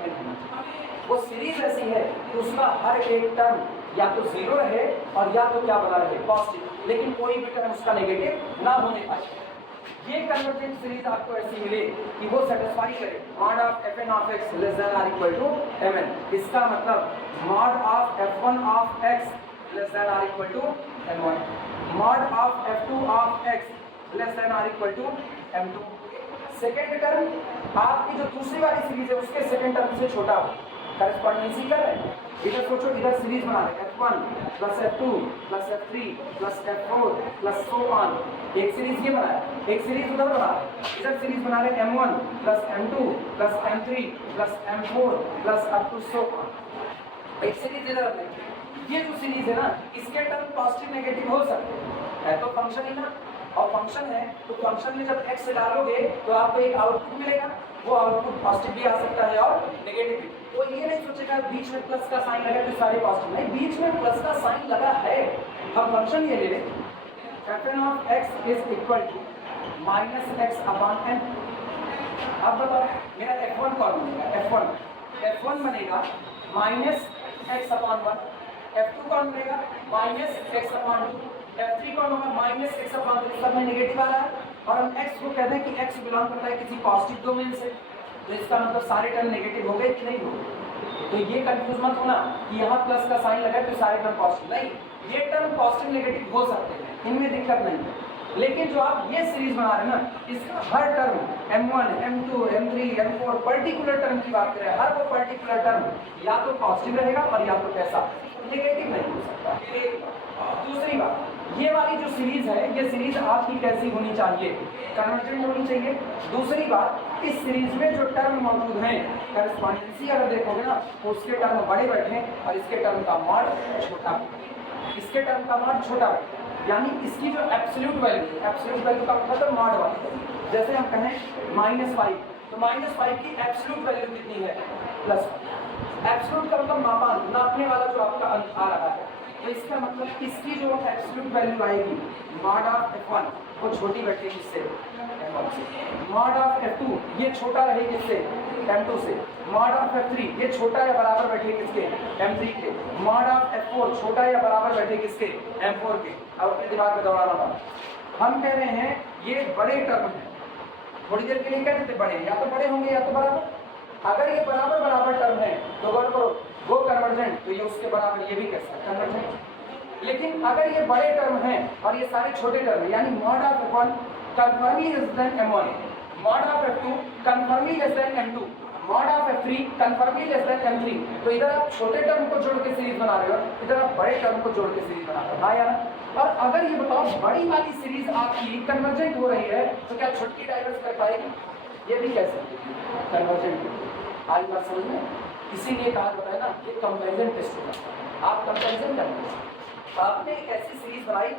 वो सीरीज ऐसी है कि उसका हर एक टर्म या तो 0 रहे और या तो क्या बना रहे, पॉजिटिव, लेकिन कोई भी टर्म उसका नेगेटिव ना होने पाए। ये कन्वर्जेंट सीरीज आपको ऐसी मिले कि वो सेटिस्फाई करे mod of fn of x less than or equal to mn। इसका मतलब mod of f1 of x less than or equal to m1, mod of f2 of x less than or equal to m2। Second term आपकी जो दूसरी वाली series है उसके second term से छोटा हो, करस्पॉन्डेंसी कर रहे हैं। इधर सोचो, इधर सीरीज बना रहे हैं f1 plus f2 plus f3 plus f4 plus so on, एक सीरीज ये बना है, एक सीरीज उधर बना रहे हैं, इधर सीरीज बना रहे हैं m1 plus m2 plus m3 plus m4 plus up to so on, एक सीरीज इधर बना। ये जो सीरीज है ना, इसके टर्म पॉजिटिव नेगेटिव हो सकते हैं, तो फंक्शन है ना, और फंक्शन है तो फंक्शन में जब x डालोगे तो आपको एक आउटपुट मिलेगा, वो आउटपुट पॉजिटिव भी आ सकता है और नेगेटिव भी। तो ये नहीं सोचेगा बीच में प्लस का साइन लगा तो सारे पॉजिटिव, नहीं, बीच में प्लस का साइन लगा है। हम फंक्शन ये ले लें, fn of x is equal to minus x upon n। अब बताओ मेरा f1 कौन बनेगा, f1 बनेगा माइनस x अपॉन 1, f2 कौन बनेगा माइनस x अपॉन 2, f3 कौन होगा माइनस x अपॉन 3। सब में नेगेटिव आ रहा है और हम x को कहते हैं कि x बिलोंग करता है किसी पॉजिटिव डोमेन से, तो इसका मतलब सारे टर्म नेगेटिव हो गए कि नहीं हो गए। तो ये कंफ्यूज मत होना कि यहाँ प्लस का साइन लगा तो सारे टर्म पॉजिटिव, नहीं, ये टर्म पॉजिटिव नेगेटिव हो सकते हैं, इनमें दिक्कत नहीं है। लेकिन जो आप ये सीरीज बना रहे हैं ना, इसका हर term m1 m2 m3 m4 particular term की बात करें, हर वो पर्टिकुलर टर्म या तो पॉजिटिव रहेगा और या तो कैसा नेगेटिव नहीं हो सकता। दूसरी बात, ये वाली जो सीरीज है, ये सीरीज आपकी कैसी होनी चाहिए, कन्वर्जेंट होनी चाहिए। दूसरी बात, इस सीरीज में जो टर्म मौजूद हैं, करस्पॉन्डेंसी अगर देखोगे ना तो उसके टर्म बड़े बैठे और इसके टर्म का मॉड छोटा, इसके टर्म का मॉड छोटा बैठे, यानी इसकी जो एब्सोल्यूट वैल्यू का मतलब मॉड वाली, जैसे हम कहें -5, तो -5 की एब्सोल्यूट वैल्यू कितनी है, +5। एब्सोल्यूट का मतलब मापांक, नापने वाला जो आपका अंक आ रहा है, तो इसका मतलब इसकी जो एब्सोल्यूट वैल्यू आएगी mod of f1 वो छोटी बैठेगी इससे m1 से, mod of f2 ये छोटा रहेगी इससे m2 से, mod of f3 ये छोटा या बराबर बैठेगी इसके m3 के, mod of f4 छोटा या बराबर बैठेगी इसके m4 के। अब अपने दिमाग में दौड़ाना था, हम कह रहे हैं ये बड़े टर्म हैं, थोड़ी देर के लिए कह देते बड़े, या तो बड़े होंगे या तो बराबर। अगर ये बराबर टर्म है तो गौर करो वो कन्वर्जेंट, तो ये उसके बराबर, ये भी कैसा कन्वर्जेंट, लेकिन अगर ये बड़े टर्म हैं और ये सारे छोटे टर्म हैं, यानी mod of f1 confirmly less than m1, mod of f2 confirmly less than m2, mod of f3 confirmly less than m3, तो इधर आप छोटे टर्म को जोड़ के सीरीज बना रहे हो, इधर आप बड़े टर्म को जोड़ के सीरीज बना रहे हो। हाँ यार, और अगर ये बताओ बड़ी वाली सीरीज आपकी कन्वर्जेंट हो रही है तो क्या छोटी डाइवर्स कर पाएगी? ये भी कह सकते हैं कन्वर्जेंट। आज बात समझ में, इसीलिए कहा जाता है ना ये कंपैरिजन टेस्ट होता है। आप कंपैरिजन करेंगे, आपने एक ऐसी सीरीज बनाई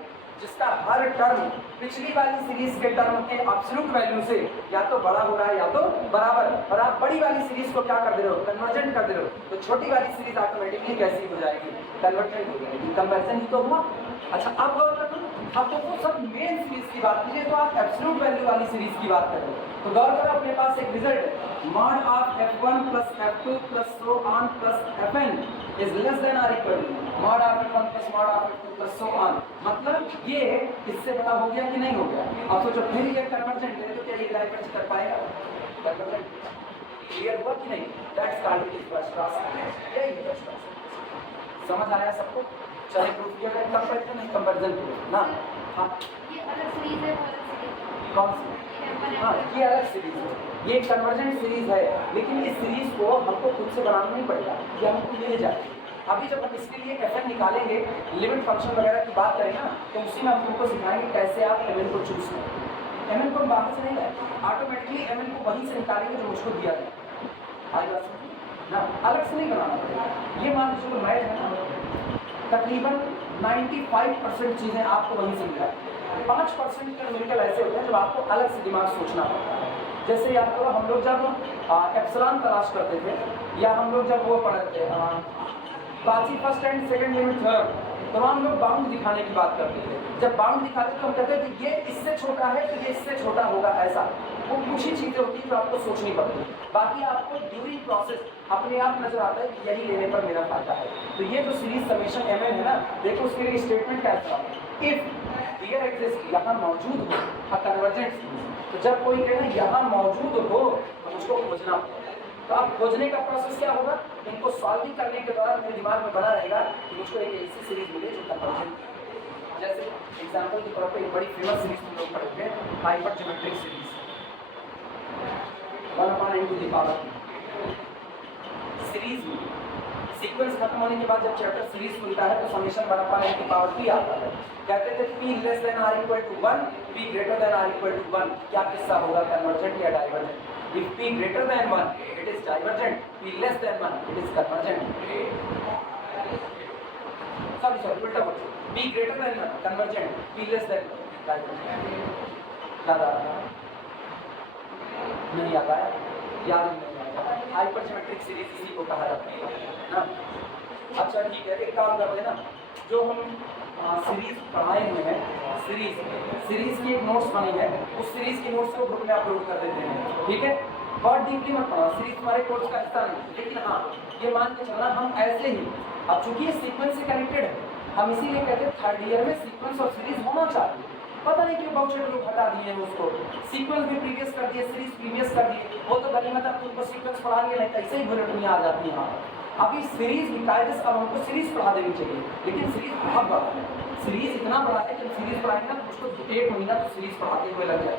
जिसका हर टर्म पिछली वाली सीरीज के टर्म के एब्सोल्यूट वैल्यू से या तो बड़ा हो रहा है या तो बराबर, और आप बड़ी वाली सीरीज को क्या कर दे रहे हो? कन्वर्जेंट कर दे रहे हो, तो छोटी वाली सीरीज ऑटोमेटिकली कैसी हो जाएगी? कन्वर्जेंट हो जाएगी। कंपैरिजन ही तो हुआ। अच्छा, अब गौर कर लो, अब तो सब मेन सीरीज की बात कीजिए तो आप एब्सोल्यूट वैल्यू वाली सीरीज की बात करें तो गौर करो अपने पास एक रिजल्ट है, mod of f1 plus f2 plus so on plus fn is less than और equal to mod of f1 plus mod of f2 plus so on। मतलब ये इससे बड़ा हो गया कि नहीं हो गया? अब सोचो फिर ये कन्वर्जेंट है तो क्या ये डाइवर्ज कर पाएगा? कन्वर्जेंट क्लियर हुआ कि नहीं? That's called equal cross. यही है क्रॉस। समझ आया सबको? चलिए प्रूफ किया गया कंपैरिजन नहीं कंपैरिजन ना। हाँ, ये अलग सीरीज है, अलग सीरीज कौन सी? हाँ, ये अलग सीरीज है, ये कन्वर्जेंट सीरीज है, लेकिन इस सीरीज को हमको खुद से बनाना नहीं पड़ेगा, ये हमको मिल जाए। अभी जब हम इसके लिए fn निकालेंगे, लिमिट फंक्शन वगैरह की बात करें ना, तो उसी में हम तुमको सिखाएंगे कैसे आप mn को चूज करें। mn को हम बाहर से नहीं लाए, ऑटोमेटिकली mn को वहीं से निकालेंगे जो मुझको दिया गया। आई बात ना, अलग से नहीं बनाना पड़ेगा। ये मान लीजिए मैथ है ना, तकरीबन 95% चीज़ें आपको वहीं से मिला, 5% न्यूमेरिकल ऐसे होते हैं जब आपको अलग से दिमाग सोचना पड़ता है। जैसे याद करो, हम लोग जब एप्सिलॉन तलाश करते थे, या हम लोग जब वो पढ़ते थे बाकी first and second limit third, तो हम लोग बाउंड दिखाने की बात करते थे। जब बाउंड दिखाते थे तो हम कहते थे कि ये इससे छोटा है तो ये इससे छोटा होगा, ऐसा। वो कुछ ही चीज़ें होती हैं जो आपको सोचनी पड़ती है, बाकी आपको ड्यूरिंग प्रोसेस अपने आप नजर आता है कि यही लेने पर मेरा फायदा है। तो ये जो सीरीज समेशन mn है ना, देखो उसके लिए स्टेटमेंट क्या है, इफ हियर एग्जिस्ट, यहाँ मौजूद हो अ कन्वर्जेंट सीरीज। तो जब कोई कहे ना यहाँ मौजूद हो तो उसको खोजना होगा। तो आप खोजने का प्रोसेस क्या होगा? इनको सॉल्विंग करने के दौरान मेरे दिमाग में बना रहेगा कि मुझको एक ऐसी सीरीज मिले जो कन्वर्जेंट। जैसे एग्जांपल के तौर पे एक बड़ी फेमस सीरीज हम लोग पढ़ते हैं, हाइपरज्योमेट्रिक सीरीज 1/n⁴ सीरीज में सीक्वेंस खत्म होने के बाद जब चैप्टर सीरीज खुलता है तो समेशन 1/n⁴ आता है। कहते थे p less than r equal to 1, p greater than r equal to 1, क्या किस्सा होगा? कन्वर्जेंट या divergent? If p greater than 1, it is divergent. P less than 1, it is convergent. Sorry, उल्टा बोल। p greater than 1, convergent. P less than 1, divergent. याद आ रहा है? नहीं याद आया? याद नहीं आया। हाइपरज्योमेट्रिक सीरीज इसी को कहा जाता है ना। अच्छा ठीक है, एक काम करते हैं ना, जो हम सीरीज पढ़ाए हुए हैं, सीरीज की एक नोट्स बनी है, उस सीरीज की नोट्स को ग्रुप में अपलोड कर देते हैं, ठीक है? बहुत डीपली मत पढ़ा, सीरीज हमारे कोर्स का हिस्सा नहीं, लेकिन हाँ ये मान के चलना हम ऐसे ही, अब चूंकि ये सीक्वेंस से कनेक्टेड है, हम इसीलिए कहते हैं थर्ड ईयर में सीक्वेंस और सीरीज होना चाहिए। पता नहीं क्यों बहुत सारे लोग हटा दिए हैं उसको, सीक्वेंस भी प्रीवियस कर दिए, सीरीज प्रीवियस कर दिए। वो तो गनीमत है, तुमको सीक्वेंस पढ़ा दिया, नहीं ऐसे ही बुलेटियाँ आ जाती हैं। अभी सीरीज भी कायदे से अब हमको सीरीज पढ़ा देनी चाहिए, लेकिन सीरीज बहुत बड़ा है, सीरीज इतना बड़ा है कि सीरीज पढ़ाएंगे ना उसको 1 महीना तो सीरीज पढ़ाते हुए लग जाए,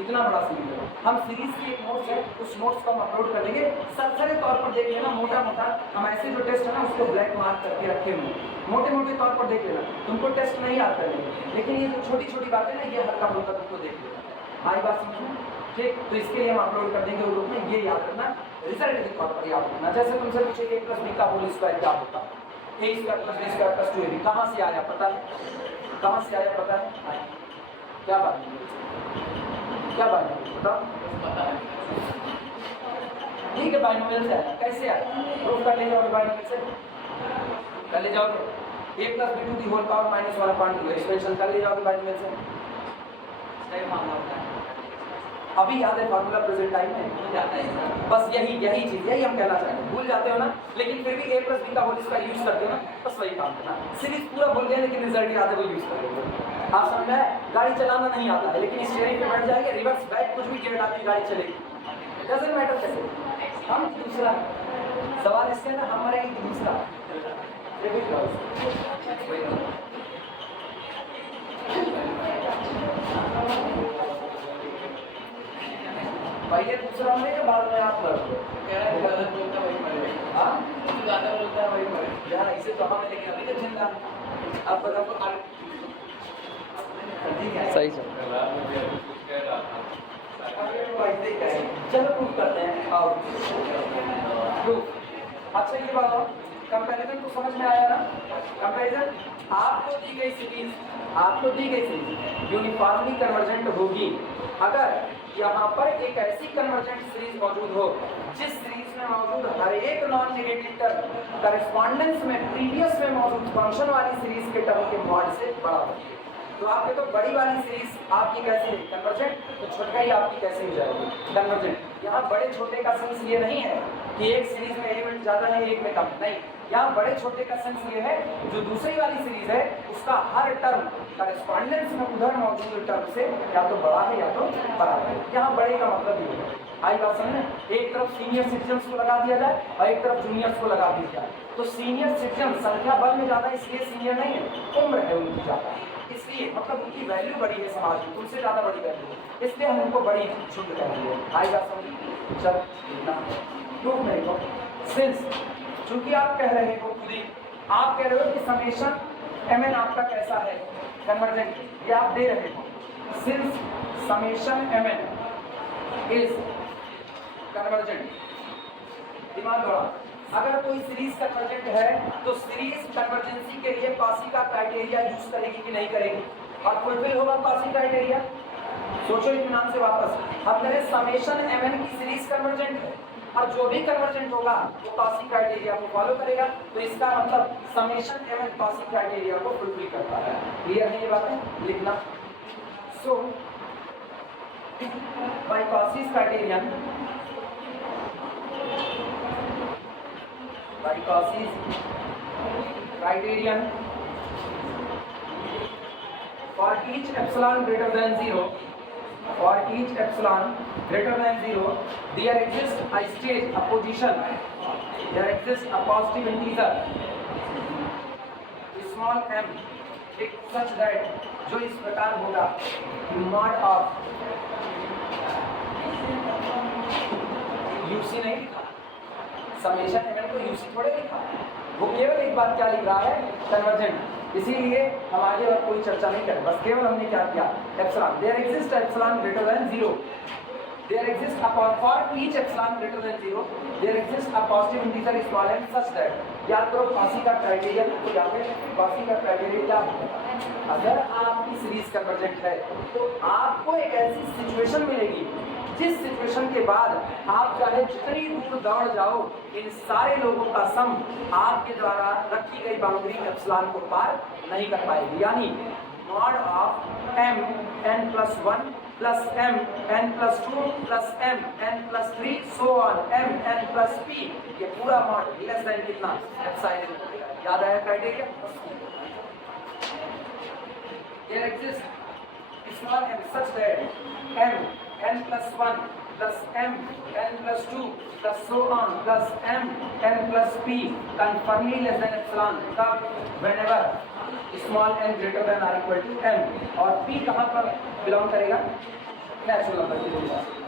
इतना बड़ा सीरीज है। हम सीरीज की एक नोट्स है, उस नोट्स को हम अपलोड कर देंगे, सरसरी तौर पर देख लेना, मोटा मोटा हम ऐसे जो टेस्ट है ना उसको ब्लैक मार्क करके रखे हुए, मोटे मोटे तौर पर देख लेना। तुमको टेस्ट नहीं आता है, लेकिन ये जो छोटी छोटी बातें ना ये हल्का फुल्का तुमको देख लेना। आई बात समझो? ठीक, तो इसके लिए हम अपलोड कर देंगे ग्रुप में, ये याद रखना, रिजल्ट के तौर पर याद रखना। जैसे तुमसे पूछे a + b का होल स्क्वायर क्या होता है, a² + b² + 2ab, कहाँ से आया पता है? कहाँ से आया पता है? क्या बात क्या बात पता? ठीक है, बाइनोमियल से आया। कैसे आया? प्रूफ कर ले जाओगे बाइनोमियल से, कर ले जाओगे। a + b² -1/2 एक्सपेंशन कर ले जाओगे बाइनोमियल से, सही मामला होता है। अभी याद है फार्मूला प्रेजेंट टाइम में भूल जाता है, बस यही चीज़, यही हम कहना चाहते हैं। भूल जाते हो ना, लेकिन फिर भी a + b का होल स्क्वायर यूज करते हो ना, बस वही काम करना। सीरीज पूरा भूल गए लेकिन रिजल्ट याद है, वो यूज करेंगे। आप समझ में? गाड़ी चलाना नहीं आता है लेकिन स्टीयरिंग पे बैठ जाएंगे, रिवर्स बैक कुछ भी गियर डालकर गाड़ी चलेगी, डजंट मैटर कैसे। हम दूसरा सवाल इसके ना हमारे दूसरा भाई ये दूसरा में या बाद में आप लड़ते कह रहा है गलत बोलता है वही मरे। हाँ जो ज्यादा बोलता है वही मरे। यार ऐसे तो हमें लेकिन अभी तक जिंदा अब बताओ ठीक है सही चल चलो प्रूफ करते हैं आओ प्रूफ। अच्छा ये बताओ कंपैरिजन तो समझ में आया ना। कंपैरिजन आपको दी गई सीरीज यूनिफॉर्मली कन्वर्जेंट होगी अगर यहाँ पर एक ऐसी कन्वर्जेंट सीरीज मौजूद हो जिस सीरीज में मौजूद हर एक नॉन नेगेटिव टर्म करेस्पॉन्डेंस में प्रीवियस में मौजूद फंक्शन वाली सीरीज के टर्म के मॉड से बड़ा हो। तो आपके तो बड़ी वाली सीरीज आपकी कैसे है कन्वर्जेंट, तो छोटा ही आपकी कैसे हो जाएगी कन्वर्जेंट। यहाँ बड़े छोटे का सेंस ये नहीं है कि एक सीरीज में एलिमेंट ज्यादा है एक में कम, नहीं। यहाँ बड़े छोटे का सेंस ये है जो दूसरी वाली सीरीज है उसका हर टर्म करेस्पॉन्डेंस में उधर मौजूद टर्म से या तो बड़ा है या तो बराबर है। यहाँ बड़े का मतलब ये है। आई बात समझे। एक तरफ सीनियर सिटीजन्स को लगा दिया जाए और एक तरफ जूनियर्स को लगा दिया जाए तो सीनियर सिटीजन संख्या बल में ज्यादा इसलिए सीनियर नहीं है, उम्र है उनकी ज्यादा, इसलिए मतलब उनकी वैल्यू बड़ी है समाज में, तुमसे ज्यादा बड़ी वैल्यू है, इसलिए हम उनको बड़ी शुद्ध कहते हैं। आई बात समझ। चल प्रूफ नहीं हो सिंस चूंकि आप कह रहे हो खुद ही आप कह रहे हो कि समेशन mn आपका कैसा है कन्वर्जेंट, ये आप दे रहे हो। Since summation mn is convergent, दिमाग दौड़ा, अगर कोई सीरीज कन्वर्जेंट है तो सीरीज कन्वर्जेंसी के लिए कॉची का क्राइटेरिया यूज करेगी कि नहीं करेगी और फुलफिल होगा कॉची क्राइटेरिया। सोचो इत्मीनान से वापस, अब मेरे समेशन mn की सीरीज कन्वर्जेंट है और जो भी कन्वर्जेंट होगा वो कॉची क्राइटेरिया को फॉलो करेगा, तो इसका मतलब समेशन mn कॉची क्राइटेरिया को फुलफिल करता है। क्लियर है ये बातें लिखना। So by Cauchy's criterion by Cauchy's criterion for each epsilon greater than 0 there exists a state, a position, there exists a positive integer small m such that जो इस प्रकार होगा mod of UC नहीं लिखा समेशन mn को UC थोड़े लिखा, वो केवल एक बात क्या लिख रहा है कन्वर्जेंट, इसीलिए हम आगे और कोई चर्चा नहीं करें, बस केवल हमने क्या किया epsilon there exist epsilon greater than 0 there exist for each epsilon greater than 0 there exist a positive integer small m such that. याद करो कॉची का क्राइटेरिया, तो यहाँ पे कॉची का क्राइटेरिया क्या होगा, अगर आपकी सीरीज कन्वर्जेंट है तो आपको एक ऐसी सिचुएशन मिलेगी जिस सिचुएशन के बाद आप चाहे जितनी दूर दौड़ जाओ इन सारे लोगों का सम आपके द्वारा रखी गई बाउंड्री एप्सिलॉन को पार नहीं कर पाएगी। यानी mod of m n plus 1 plus m n plus 2 plus m n plus 3 so on m n plus p, ये पूरा मॉड लेस देन कितना एप्सिलॉन। याद आया criteria. There exists small m such that m n plus 1 plus m n plus 2 plus so on plus m n plus p confirmly less than epsilon कब whenever small n greater than or equal to m और p कहाँ पर belong करेगा natural number के लिए।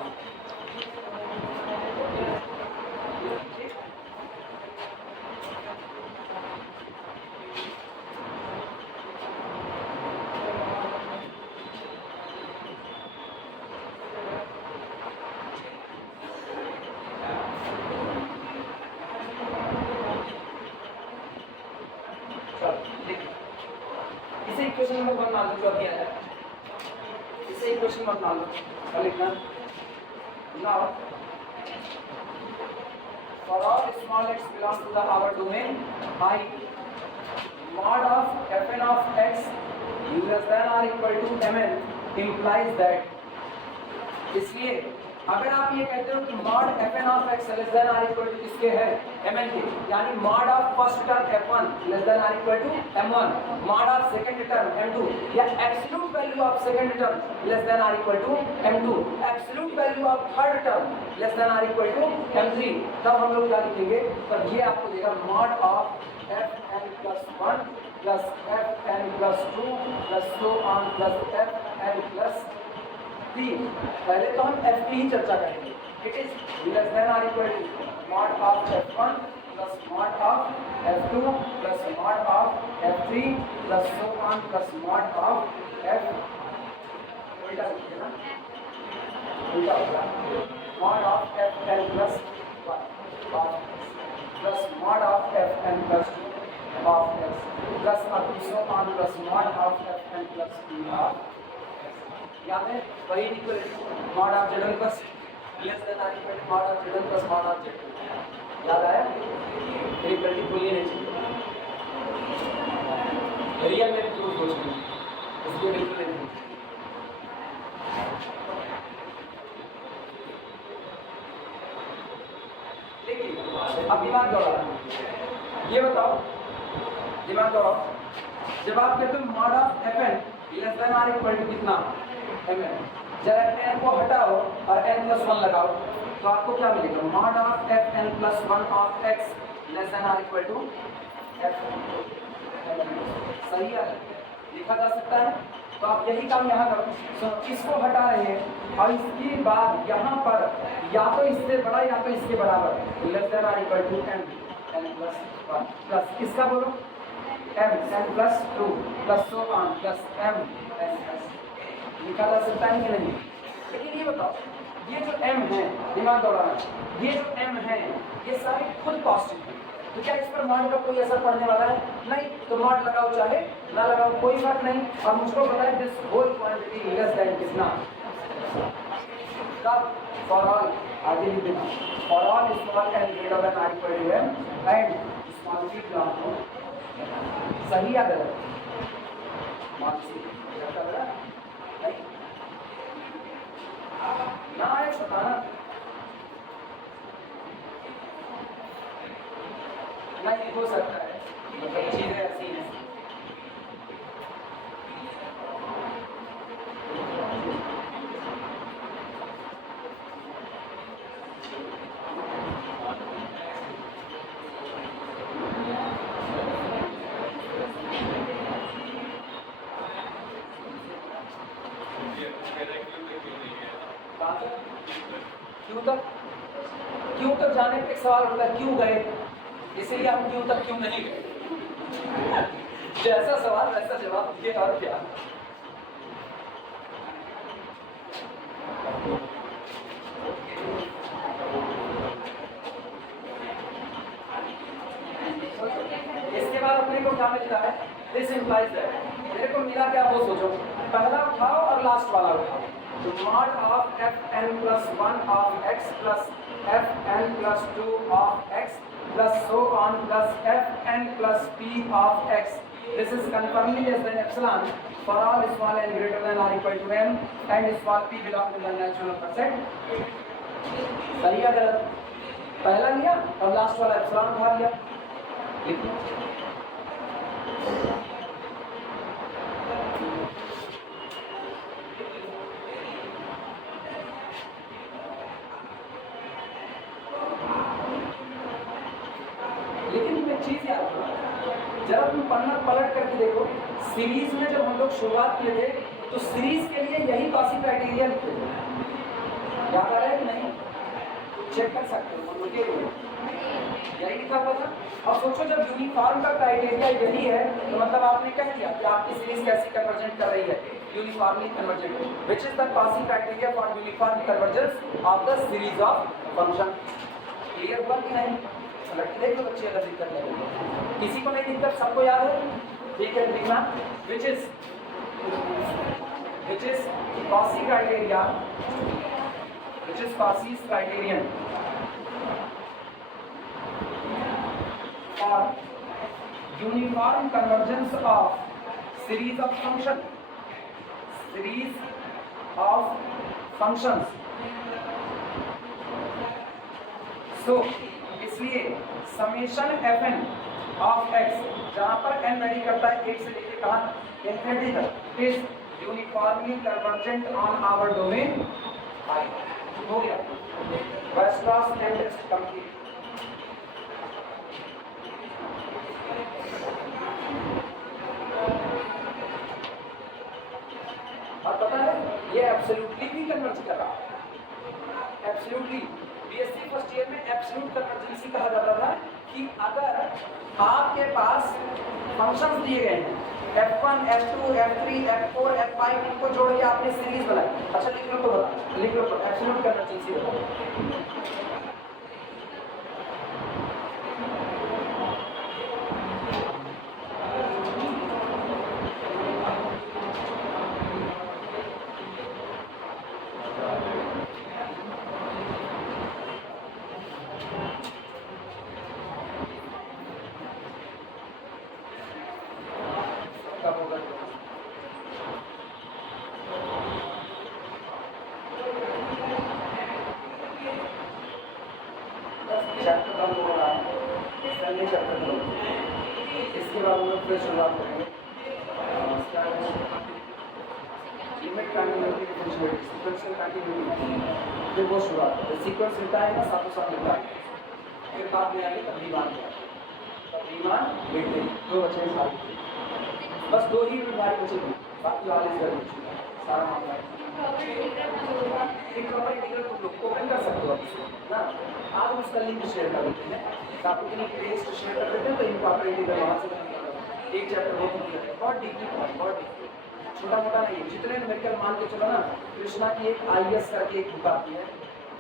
इसे equation number 1 मान लो जो दिया है, इसे इक्वेशन मत मान लो और लिखना now for all small x belong to the our domain I mod of fn of x less than or equal to mn implies that, इसलिए अगर आप ये कहते हो कि mod fn of x less than or equal to किसके है mn के, यानी mod of first term f1 less than or equal to m1, mod of second term m2, या absolute value of second term less than or equal to m2, absolute value of third term less than or equal to m3, तब हम लोग क्या लिखेंगे? तब ये आपको देगा mod of fn plus 1 plus fn plus 2 plus so on plus fn plus 3। पहले तो हम f की ही चर्चा करेंगे। It is less than or equal to mod of f1 plus mod of f2 plus mod of f3 plus so on plus mod of f, उल्टा लिखिए ना, उल्टा होगा, mod of fn plus 1 of plus mod of fn plus 2 of x plus अब so on plus mod of fn plus 3 of. याद है वही equality mod of z1 plus less than or equal to mod of z1 plus mod of z2। याद आया? Equality भूलनी नहीं चाहिए, real में प्रूफ हो चुकी है, इसलिए बिल्कुल नहीं। देखिए अब दिमाग दौड़ाओ, ये बताओ, दिमाग दौड़ाओ, जब आप कहते हो mod of fn less than or equal to कितना mn, जरा n को हटाओ और n प्लस 1 लगाओ तो आपको क्या मिलेगा? Mod of fn plus 1 of x less than or equal to fn। सही है, लिखा जा सकता है। तो आप यही काम यहाँ करो, तो इसको हटा रहे हैं और इसके बाद यहाँ पर या तो इससे बड़ा या तो इसके बराबर less than or equal to m n plus 1 plus इसका बोलो m n plus 2 plus so on plus m n plus, लिखा जा सकता है कि नहीं? लेकिन ये बताओ, ये जो m है, दिमाग दौड़ाना, ये जो m है ये सारे खुद पॉजिटिव है, तो क्या इस पर मॉड का कोई असर पड़ने वाला है? नहीं। तो मॉड लगाओ चाहे ना लगाओ कोई बात नहीं। और मुझको पता है this whole quantity less than कितना, कब? फॉर ऑल, आगे लिख देना, for all small n greater than or equal to m and small c belong to, सही या गलत? स्मॉल सी गलत ना है, बताना नहीं हो सकता है, मतलब चीजें ऐसी हैं। क्यों तक जाने पे एक सवाल होता है, क्यों गए? इसीलिए हम क्यों तक क्यों नहीं गए। जैसा सवाल वैसा जवाब दिए, और क्या। इसके बाद अपने को क्या मिलता है? दिस इंप्लाइज दैट, मेरे को मिला क्या वो सोचो, पहला उठाओ और लास्ट वाला उठाओ। तो mod of fn plus 1 of x plus fn plus 2 of x plus so on plus fn plus p of x, this is confirming less than epsilon for all small n greater than or equal to m and small p belong to the natural percent। सही या गलत? पहला लिया और last वाला epsilon उठा लिया, लिखो। चीज याद रखो, जरा तुम पन्ना पलट करके देखो, सीरीज में जब हम लोग शुरुआत किए थे तो सीरीज के लिए यही कॉसी क्राइटेरिया लिखे थे, याद आ रहा है कि नहीं? चेक कर सकते हो, रुके हुए यही लिखा हुआ था। और सोचो जब यूनिफॉर्म का क्राइटेरिया यही है तो मतलब आपने कह दिया कि आपकी सीरीज कैसी कन्वर्जेंट कर रही है, uniformly convergent, which is the quasi criteria for uniform convergence of the series of function. Clear हुआ कि नहीं? लड़की देख लो बच्चे, अगर दिक्कत नहीं, किसी को नहीं दिक्कत, सबको याद है? ठीक है, लिखना which is Cauchy criteria, which is Cauchy's criterion for uniform convergence of series of functions सो इसलिए समेशन fn ऑफ x जहां पर n वैरी करता है 1 से लेके कहां इंफिनिटी तक is uniformly convergent on our domain I। हो गया वेस्टर्स टेस्ट कंप्लीट। और पता है ये एब्सोल्युटली भी कन्वर्ज कर रहा है, एब्सोल्युटली। बीएससी फर्स्ट ईयर में एब्सोल्यूट कन्वर्जेंसी कहा जाता था कि अगर आपके पास फंक्शंस दिए गए हैं f1 f2 f3 f4 f5 इनको जोड़ के आपने सीरीज बनाई। अच्छा लिख लो तो बता, लिख लो तो एब्सोल्यूट कन्वर्जेंसी बताओ। कब होगा चैप्टर कम हो रहा है, पहले चैप्टर कम। इसके बाद हम लोग फिर शुरुआत करेंगे limit continuity differentiate sequential continuity, फिर वो शुरुआत है। सीक्वेंस मिलता है ना साथों साथ मिलता है, फिर बाद में आगे तकरीबन बेटे दो बचे साथ, बस दो ही बीमारी बचे थी, बाकी वाले कर सारा मामला एक प्रॉपर इंटीग्रल तुम लोग ओपन कर सकते हो ना। आज हम उसका लिंक शेयर कर देते हैं, आपको के लिए टेस्ट शेयर कर देते हैं, तो इम्प्रॉपर इंटीग्रल वहाँ से एक चैप्टर बहुत बहुत डीपली बहुत डीपली, छोटा मोटा नहीं है। जितने न्यूमेरिकल मान के चलो ना, कृष्णा की एक IES करके एक बुक आती है,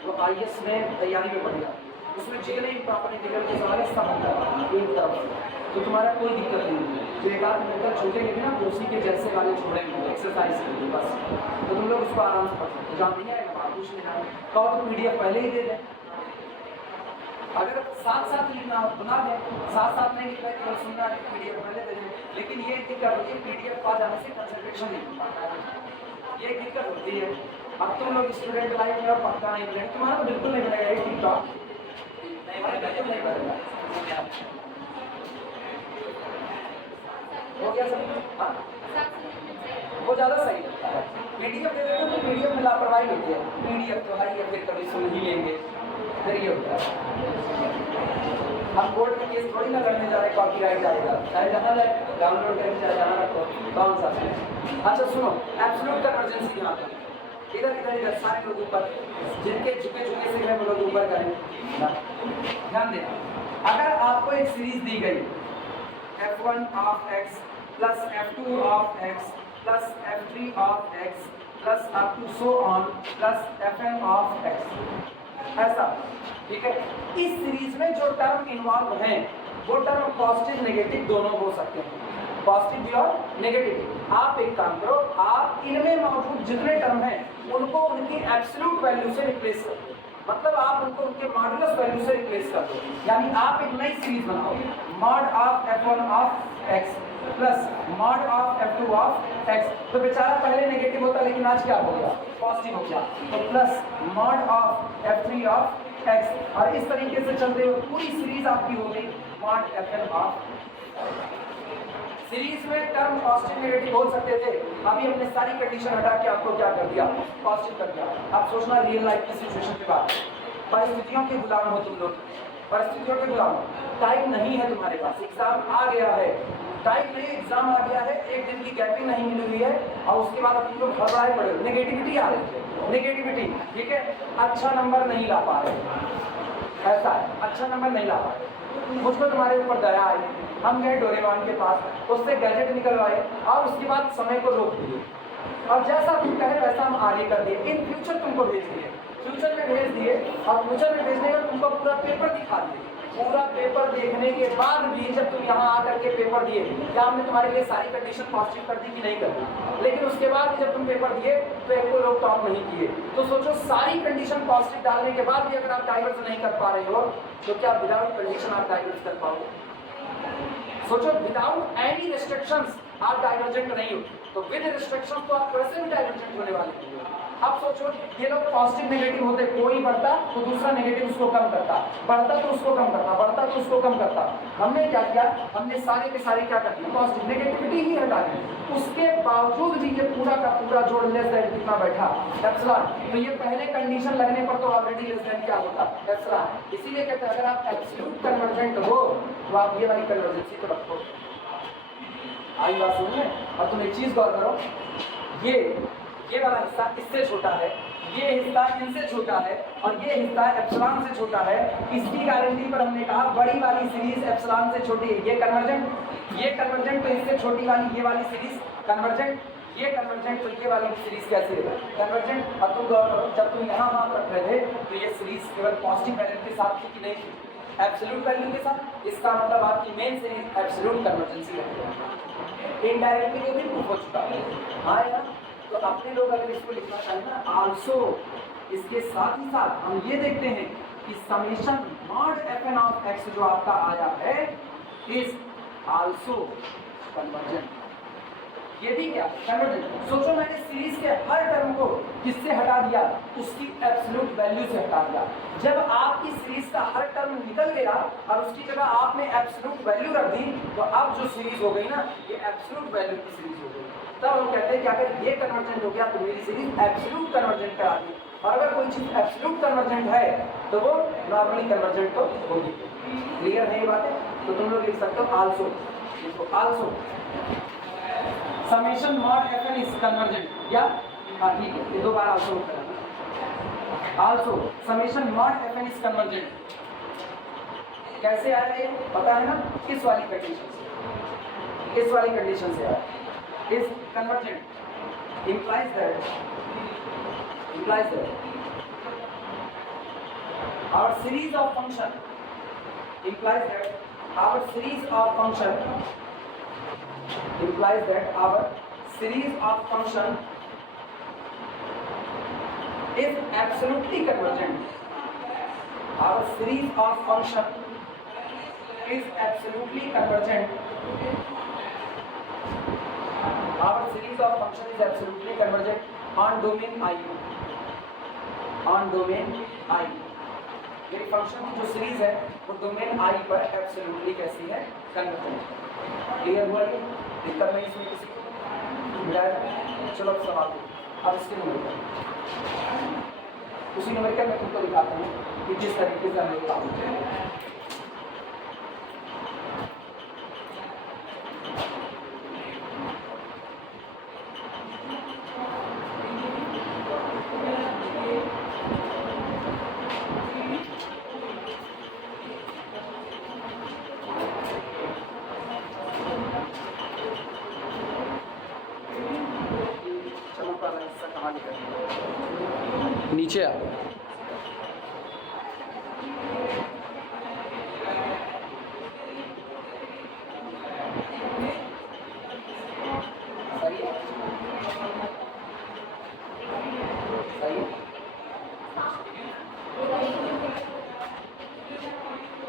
वो IES में तैयारी में बढ़ जाती है, उसमें जितने इम्प्रॉपर इंटीग्रल के सवाल है सब होता है एक तरफ, तो तुम्हारा कोई दिक्कत नहीं है। जो एक आध न्यूमेरिकल छोड़ेंगे ना, उसी के जैसे वाले छोड़ेंगे एक्सरसाइज के लिए बस, तो तुम लोग उसको आराम से पढ़ सकते हो। जहाँ नहीं आएगा बात कुछ नहीं आएगा, कहो तो PDF पहले ही दे दें, अगर साथ साथ लिखना हो बना दें, साथ साथ नहीं लिखना है केवल सुनना है PDF पहले दे दें। लेकिन ये दिक्कत होती है PDF पा जाने से कंसंट्रेशन नहीं हो पाता है, ये दिक्कत होती है। अब तुम लोग स्टूडेंट लाइफ में और पक्का नहीं बनेगा, तुम्हारा तो बिल्कुल नहीं बनेगा, ठीक ठाक बिल्कुल नहीं बनेगा। हो गया सब? हाँ वो ज़्यादा सही लगता है। PDF दे देते तो PDF में लापरवाही होती है, PDF तो है या फिर कभी सुन ही लेंगे, फिर ये होता है। हम कोर्ट में केस थोड़ी ना लड़ने जा रहे, कॉपीराइट आएगा, चाहे जहाँ डाउनलोड करें चाहे जहाँ रखो, कौन सा? अच्छा सुनो, एब्सोल्यूट कन्वर्जेंसी यहाँ पर इधर इधर इधर सारे लोग ऊपर, जिनके झुके झुके से हम लोग ऊपर करें। ध्यान देना, अगर आपको एक सीरीज दी गई f1 of x plus f2 of x plus f3 of x plus up to so on plus fn of x, ऐसा ठीक है। इस सीरीज में जो टर्म इन्वॉल्व हैं वो टर्म पॉजिटिव नेगेटिव दोनों हो सकते हैं, पॉजिटिव भी और नेगेटिव। आप एक काम करो, आप इनमें मौजूद जितने टर्म हैं उनको उनकी एब्सोल्यूट वैल्यू से रिप्लेस कर दो, मतलब आप उनको उनके मॉडुलस वैल्यू से रिप्लेस कर दो। यानी आप एक नई सीरीज बनाओ, mod of f1 of x plus mod of f2 of x, तो बेचारा पहले नेगेटिव होता लेकिन आज क्या हो गया, पॉजिटिव हो गया, तो plus mod of f3 of x, और इस तरीके से चलते हुए पूरी सीरीज आपकी हो गई मॉड fn ऑफ। सीरीज में टर्म पॉजिटिव नेगेटिव हो सकते थे, अभी हमने सारी कंडीशन हटा के आपको क्या कर दिया, पॉजिटिव कर दिया। अब सोचना रियल लाइफ की सिचुएशन के बाद, परिस्थितियों के गुलाम हो तुम लोग, परिस्थितियों के गुलाम, टाइम नहीं है तुम्हारे पास, एग्जाम आ गया है, टाइम नहीं एग्जाम आ गया है, एक दिन की गैपिंग नहीं मिली हुई है, और उसके बाद तुम लोग घबराए पड़े, नेगेटिविटी आ रही है, नेगेटिविटी ठीक है, अच्छा नंबर नहीं ला पा रहे, ऐसा है, अच्छा नंबर नहीं ला पा रहे, मुझको तुम्हारे ऊपर दया आई, हम गए डोरेमोन के पास, उससे गैजेट निकलवाए और उसके बाद समय को रोक दिए, और जैसा तुम कहे वैसा हम आगे कर दिए, इन फ्यूचर तुमको भेज दिए, फ्यूचर में भेज दिए, और फ्यूचर में भेजने का तुमको पूरा पेपर दिखा दिए। पूरा पेपर देखने के बाद भी जब तुम यहाँ आकर के पेपर दिए, क्या हमने तुम्हारे लिए सारी कंडीशन पॉजिटिव कर दी कि नहीं कर दी? लेकिन उसके बाद जब तुम पेपर दिए तो एक को लोग टॉप नहीं किए, तो सोचो सारी कंडीशन पॉजिटिव डालने के बाद भी अगर आप डाइवर्स नहीं कर पा रहे हो, तो क्या विदाउट कंडीशन आप डाइवर्स कर पाओगे? सोचो, विदाउट एनी रिस्ट्रिक्शंस आप डाइवर्जेंट नहीं हो, तो विद रिस्ट्रिक्शन तो आप वैसे भी डाइवर्जेंट होने वाले हैं। अब सोचो ये लोग पॉजिटिव नेगेटिव होते, कोई बढ़ता तो दूसरा नेगेटिव उसको कम करता, बढ़ता तो उसको कम करता, बढ़ता तो उसको कम करता। हमने क्या किया, हमने सारे के सारे क्या कर दिए, पॉजिटिव नेगेटिविटी ही हटा दी। उसके बावजूद भी ये पूरा का पूरा जोड़ लेस देन कितना बैठा, एप्सिलॉन। तो ये पहले कंडीशन लगने पर तो ऑलरेडी लेस देन क्या होता, एप्सिलॉन। इसीलिए कहते हैं अगर आप एब्सोल्यूट कन्वर्जेंट हो तो आप ये वाली कन्वर्जेंसी को रखो। आई बात सुनिए। और तुम एक चीज गौर करो, ये वाला हिस्सा इससे छोटा है, ये हिस्सा इनसे छोटा है और ये हिस्सा एप्सिलॉन से छोटा है। इसकी गारंटी पर हमने कहा बड़ी वाली सीरीज एप्सिलॉन से छोटी है, ये कन्वर्जेंट तो इससे छोटी वाली ये वाली सीरीज कन्वर्जेंट, ये कन्वर्जेंट तो ये वाली सीरीज कैसे है कन्वर्जेंट। अब तुम गौर करो, जब तुम यहाँ हाथ रख रहे थे तो ये सीरीज केवल पॉजिटिव वैल्यू के साथ थी कि नहीं थी, एब्सोल्यूट वैल्यू के साथ। इसका मतलब आपकी मेन सीरीज एब्सोल्यूट कन्वर्जेंसी है। इनडायरेक्टली ये भी प्रूफ हो चुका है। हाँ यार, तो अपने लोग अगर इसको लिखना चाहें ना आल्सो, इसके साथ ही साथ हम ये देखते हैं कि summation mod fn of x जो आपका आया है इज आल्सो कन्वर्जेंट। ये भी क्या कन्वर्जेंट। सोचो मैंने सीरीज के हर टर्म को किससे हटा दिया, उसकी एब्सोल्यूट वैल्यू से हटा दिया। जब आपकी सीरीज का हर टर्म निकल गया और उसकी जगह आपने एब्सोल्यूट वैल्यू रख दी, तो अब जो सीरीज हो गई ना ये एब्सोल्यूट वैल्यू की सीरीज हो गई। तब हम कहते हैं कि अगर ये कन्वर्जेंट हो गया तो मेरी सीरीज एब्सोल्यूट कन्वर्जेंट करा दी। और अगर कोई चीज एब्सोल्यूट कन्वर्जेंट है तो वो नॉर्मली कन्वर्जेंट तो होगी। क्लियर है ये बातें। तो तुम लोग लिख सकते हो आल्सो, देखो also summation mod fn is convergent, या हाँ ठीक है, ये दो बार आल्सो करना। Also summation mod fn is convergent कैसे आया ये पता है ना, किस वाली कंडीशन से, इस वाली कंडीशन से आया। is convergent implies that our series of function implies that our series of function is absolutely convergent. Our series of function is absolutely convergent. Our series of function is absolutely convergent on domain I. On domain I. मेरी function की जो series है वो domain I पर absolutely कैसी है, convergent. Clear हुआ ये? दिक्कत नहीं इसमें किसी को? चलो अब सवाल दो। अब इसके नंबर उसी नंबर का मैं तुमको दिखाता हूँ कि किस तरीके से हम लोग काम करते हैं। नीचे आ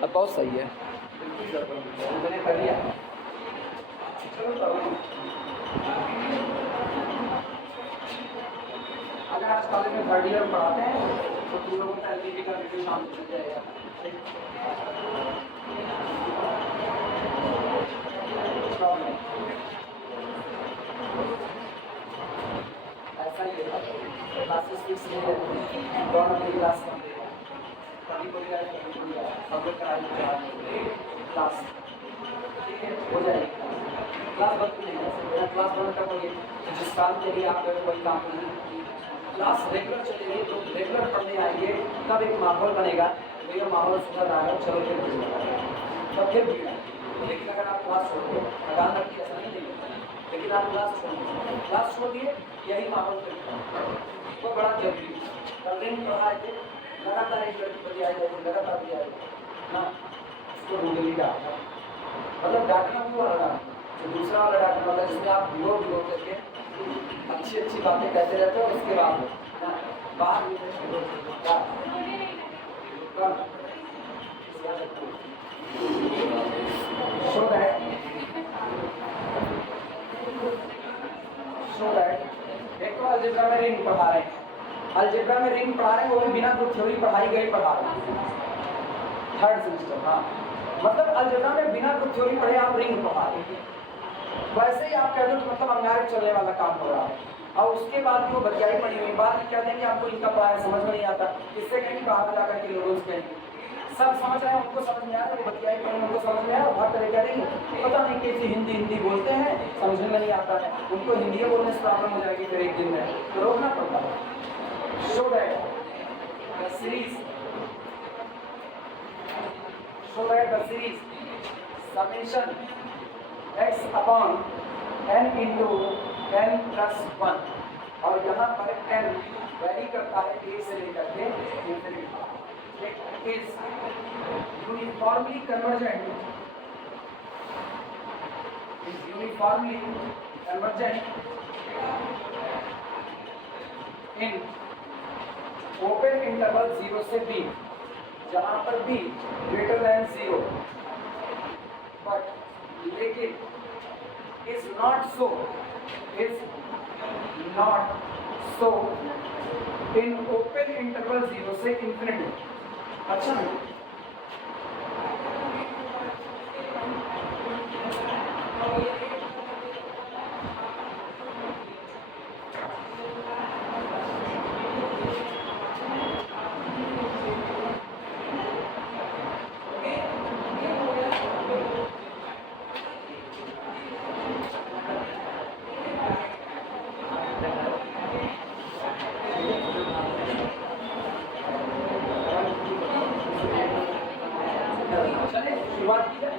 अब बहुत सही है, मैंने कर लिया। अगर आज कॉलेज में थर्ड ईयर पढ़ाते हैं तो तुम लोगों का एलपीजी का वीडियो शाम में चल जाएगा। ऐसा ही है, क्लासेस फिक्स नहीं रहती, कौन अपनी क्लास कम देगा, कभी कोई आए कभी कोई आए, सब लोग कराएंगे क्लास, ठीक है हो जाएगी क्लास बंद नहीं कर सकते। क्लास बंद कर पाइए जिस काम के लिए आप वही काम करिए। क्लास रेगुलर चलेगी तो रेगुलर पढ़ने आएंगे, तब एक माहौल बनेगा, भैया माहौल सुधर रहा है, चलो फिर तब फिर भीड़। लेकिन अगर आप क्लास छोड़ दो, ध्यान रखिए ऐसा नहीं है, लेकिन आप क्लास छोड़ दिए यही माहौल तो बड़ा जरूरी है। कल दिन पढ़ाए थे लगातार एक लड़की बड़ी आई जाएगी, लगातार भी आएगी ना, उसको रूडली डांटना, मतलब डांटना क्यों लगा जो दूसरा वाला डांटना होता है जिसमें आप भिगो करके अच्छी अच्छी बातें कहते रहते हो, उसके बाद बाहर एक तो अलजेब्रा में रिंग पढ़ा रहे हैं, अलजेब्रा में रिंग पढ़ा रहे हैं, वो भी बिना ग्रुप थ्योरी पढ़ाई गई पढ़ा रहे हैं, थर्ड सेमेस्टर। हाँ, मतलब अलजेब्रा में बिना ग्रुप थ्योरी पढ़े आप रिंग पढ़ा रहे हैं, वैसे ही आप कह दो कि मतलब अंगारे चलने वाला काम हो रहा है। और उसके बाद भी वो बतियाई पड़ी हुई, बाद में क्या देंगे आपको इनका पढ़ाया समझ में नहीं आता, इससे कहीं बाहर जाकर के लोग कहेंगे सब समझ रहे हैं, उनको समझ में आ रहा है, वो बतियाई पड़ी उनको समझ में आ रहा है, भाग कर क्या देंगे पता नहीं कैसी हिंदी हिंदी बोलते हैं, समझ में नहीं आता है, उनको हिंदी बोलने से प्रॉब्लम हो जाएगी फिर एक दिन में, तो रोकना पड़ता है। Show that the series summation x upon n into n plus 1, और यहाँ पर n वैरी करता है a से लेकर के infinity, is uniformly convergent in open interval 0 से b, जहाँ पर b ग्रेटर देन 0, बट लेकिन is not so in open interval 0 से infinity। अच्छा नहीं, शुरुआत की जाए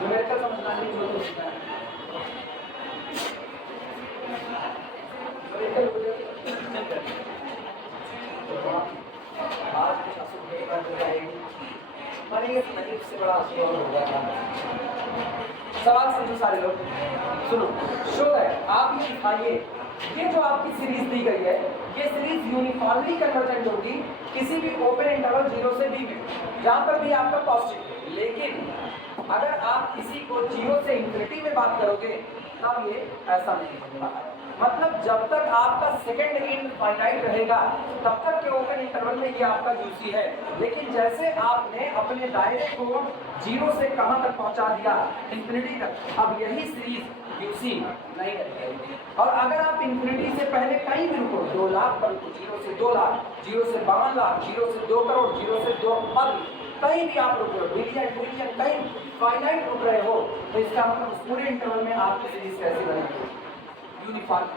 न्यूमेरिकल समझना है जो तो सीखना है। आज कुछ से बड़ा सवाल समझो सारे लोग, सुनो। शो है, आप ये दिखाइए, ये जो आपकी सीरीज दी गई है, ये सीरीज यूनिफॉर्मली कन्वर्जेंट होगी किसी भी ओपन इंटरवल 0 से b में, जहां पर भी आपका पॉजिटिव है। लेकिन अगर आप किसी को 0 से इंफिनिटी में बात करोगे तब ये ऐसा नहीं होगा। मतलब जब तक आपका सेकंड इंड फाइनाइट रहेगा तब तक के ओपन इंटरवल में ये आपका यूसी है। लेकिन जैसे आपने अपने दायरे को 0 से कहां तक पहुंचा दिया, इंफिनिटी तक, अब यही सीरीज यूसी नहीं रहेगी। और अगर आप इंफिनिटी से पहले कहीं भी रुको, 2 लाख पर रुको, 0 से 2 लाख, 0 से 52 लाख, 0 से 2 करोड़, 0 से 2 अर्ब, कहीं भी आप रुक रहे हो, बिलियन ट्रिलियन कहीं फाइनाइट रुक रहे हो, तो इसका मतलब उस पूरे इंटरवल में आपकी सीरीज कैसी बनेगी, यूनिफॉर्म।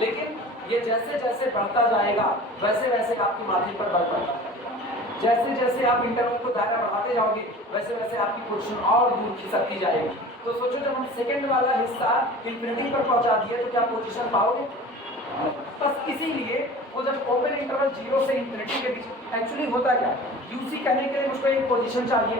लेकिन ये जैसे जैसे बढ़ता जाएगा वैसे वैसे आपकी मार्जिन पर बढ़ पड़ता है। जैसे जैसे आप इंटरवल को दायरा बढ़ाते जाओगे वैसे वैसे आपकी पोजीशन और दूर खिसकती जाएगी। तो सोचो जब हम सेकंड वाला हिस्सा इंफिनिटी पर पहुंचा दिए तो क्या पोजीशन पाओगे? बस इसीलिए वो जब ओपन इंटरवल 0 से इंफिनिटी के बीच एक्चुअली होता क्या, यूसी कहने के लिए मुझको एक पोजीशन चाहिए।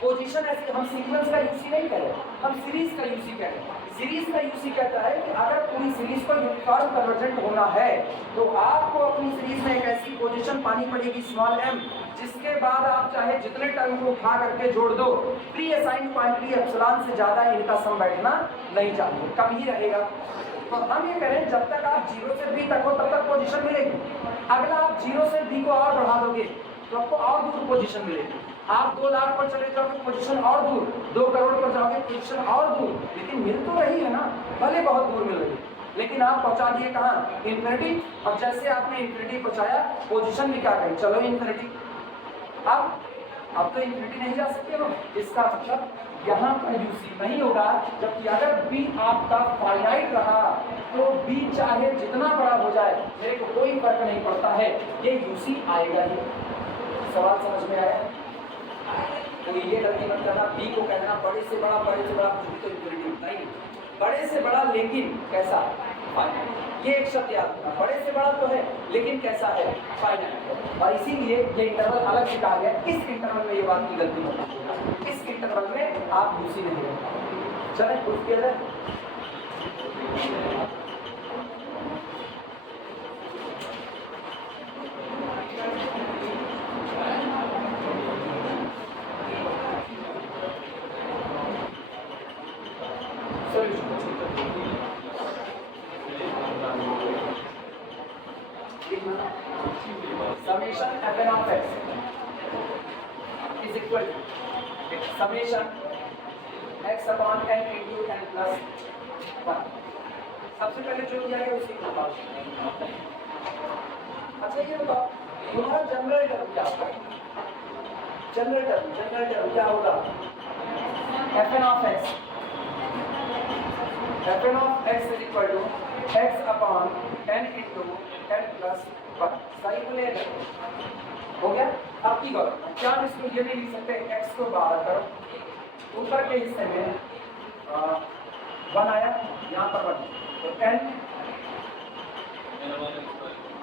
पोजीशन ऐसे हम सीक्वेंस का यूसी नहीं कह रहे, हम सीरीज का यूसी कह रहे हैं। सीरीज का यूसी कहता है कि अगर पूरी सीरीज को यूनिफॉर्म कन्वर्जेंट होना है तो आपको अपनी सीरीज में एक ऐसी पोजीशन पानी पड़ेगी स्मॉल m, जिसके बाद आप चाहे जितने टर्म को उठा करके जोड़ दो, प्री असाइंड क्वांटिटी एप्सिलॉन से ज्यादा इनका सम बैठना नहीं चाहिए, कम ही रहेगा। तो हम ये करें जब तक आप 0 से b तक हो तब तक पोजीशन मिलेगी। अगला आप 0 से b को और बढ़ा दोगे तो आपको और दूर पोजीशन मिलेगी। आप 2 लाख पर चले जाओगे पोजीशन और दूर, 2 करोड़ पर जाओगे पोजीशन और दूर, लेकिन मिल तो रही है ना, भले बहुत दूर मिल रही है, लेकिन आप पहुंचा दिए कहाँ, इंफिनिटी। और जैसे आपने इंफिनिटी पहुंचाया पोजीशन भी क्या करें, चलो इंफिनिटी। अब तो इंफिनिटी नहीं जा सकते हो, इसका मतलब यहाँ पर यूसी नहीं होगा। जबकि अगर बी आपका फाइनाइट रहा तो बी चाहे जितना बड़ा हो जाए मेरे को कोई फर्क नहीं पड़ता है, ये यूसी आएगा ही। सवाल समझ में आया? तो ये गलती मत करना, बी को कहना बड़े से बड़ा तो इंफिनिटी नहीं, बड़े से बड़ा लेकिन कैसा, फाइनाइट। ये एक शब्द याद रखना, बड़े से बड़ा तो है लेकिन कैसा है, फाइनाइट। और इसीलिए ये इंटरवल अलग निकाल गया। इस इंटरवल में ये बात की गलती मत करना, इस इंटरवल में आप यूसी नहीं रखना। चले प्रूफ किया जाए। Equal to summation x upon n into n plus 1। सबसे पहले जो दिया गया उसी को बताओ। अच्छा ये बताओ तुम्हारा जनरल टर्म क्या होगा? जनरल टर्म क्या होगा? fn of x is equal to x upon n into n plus 1। सही बोलेगा? हो गया? अब की करो क्या हम इसको ये नहीं लिख सकते x को बाहर करो, ऊपर के हिस्से में 1 आया, यहाँ पर 1, तो n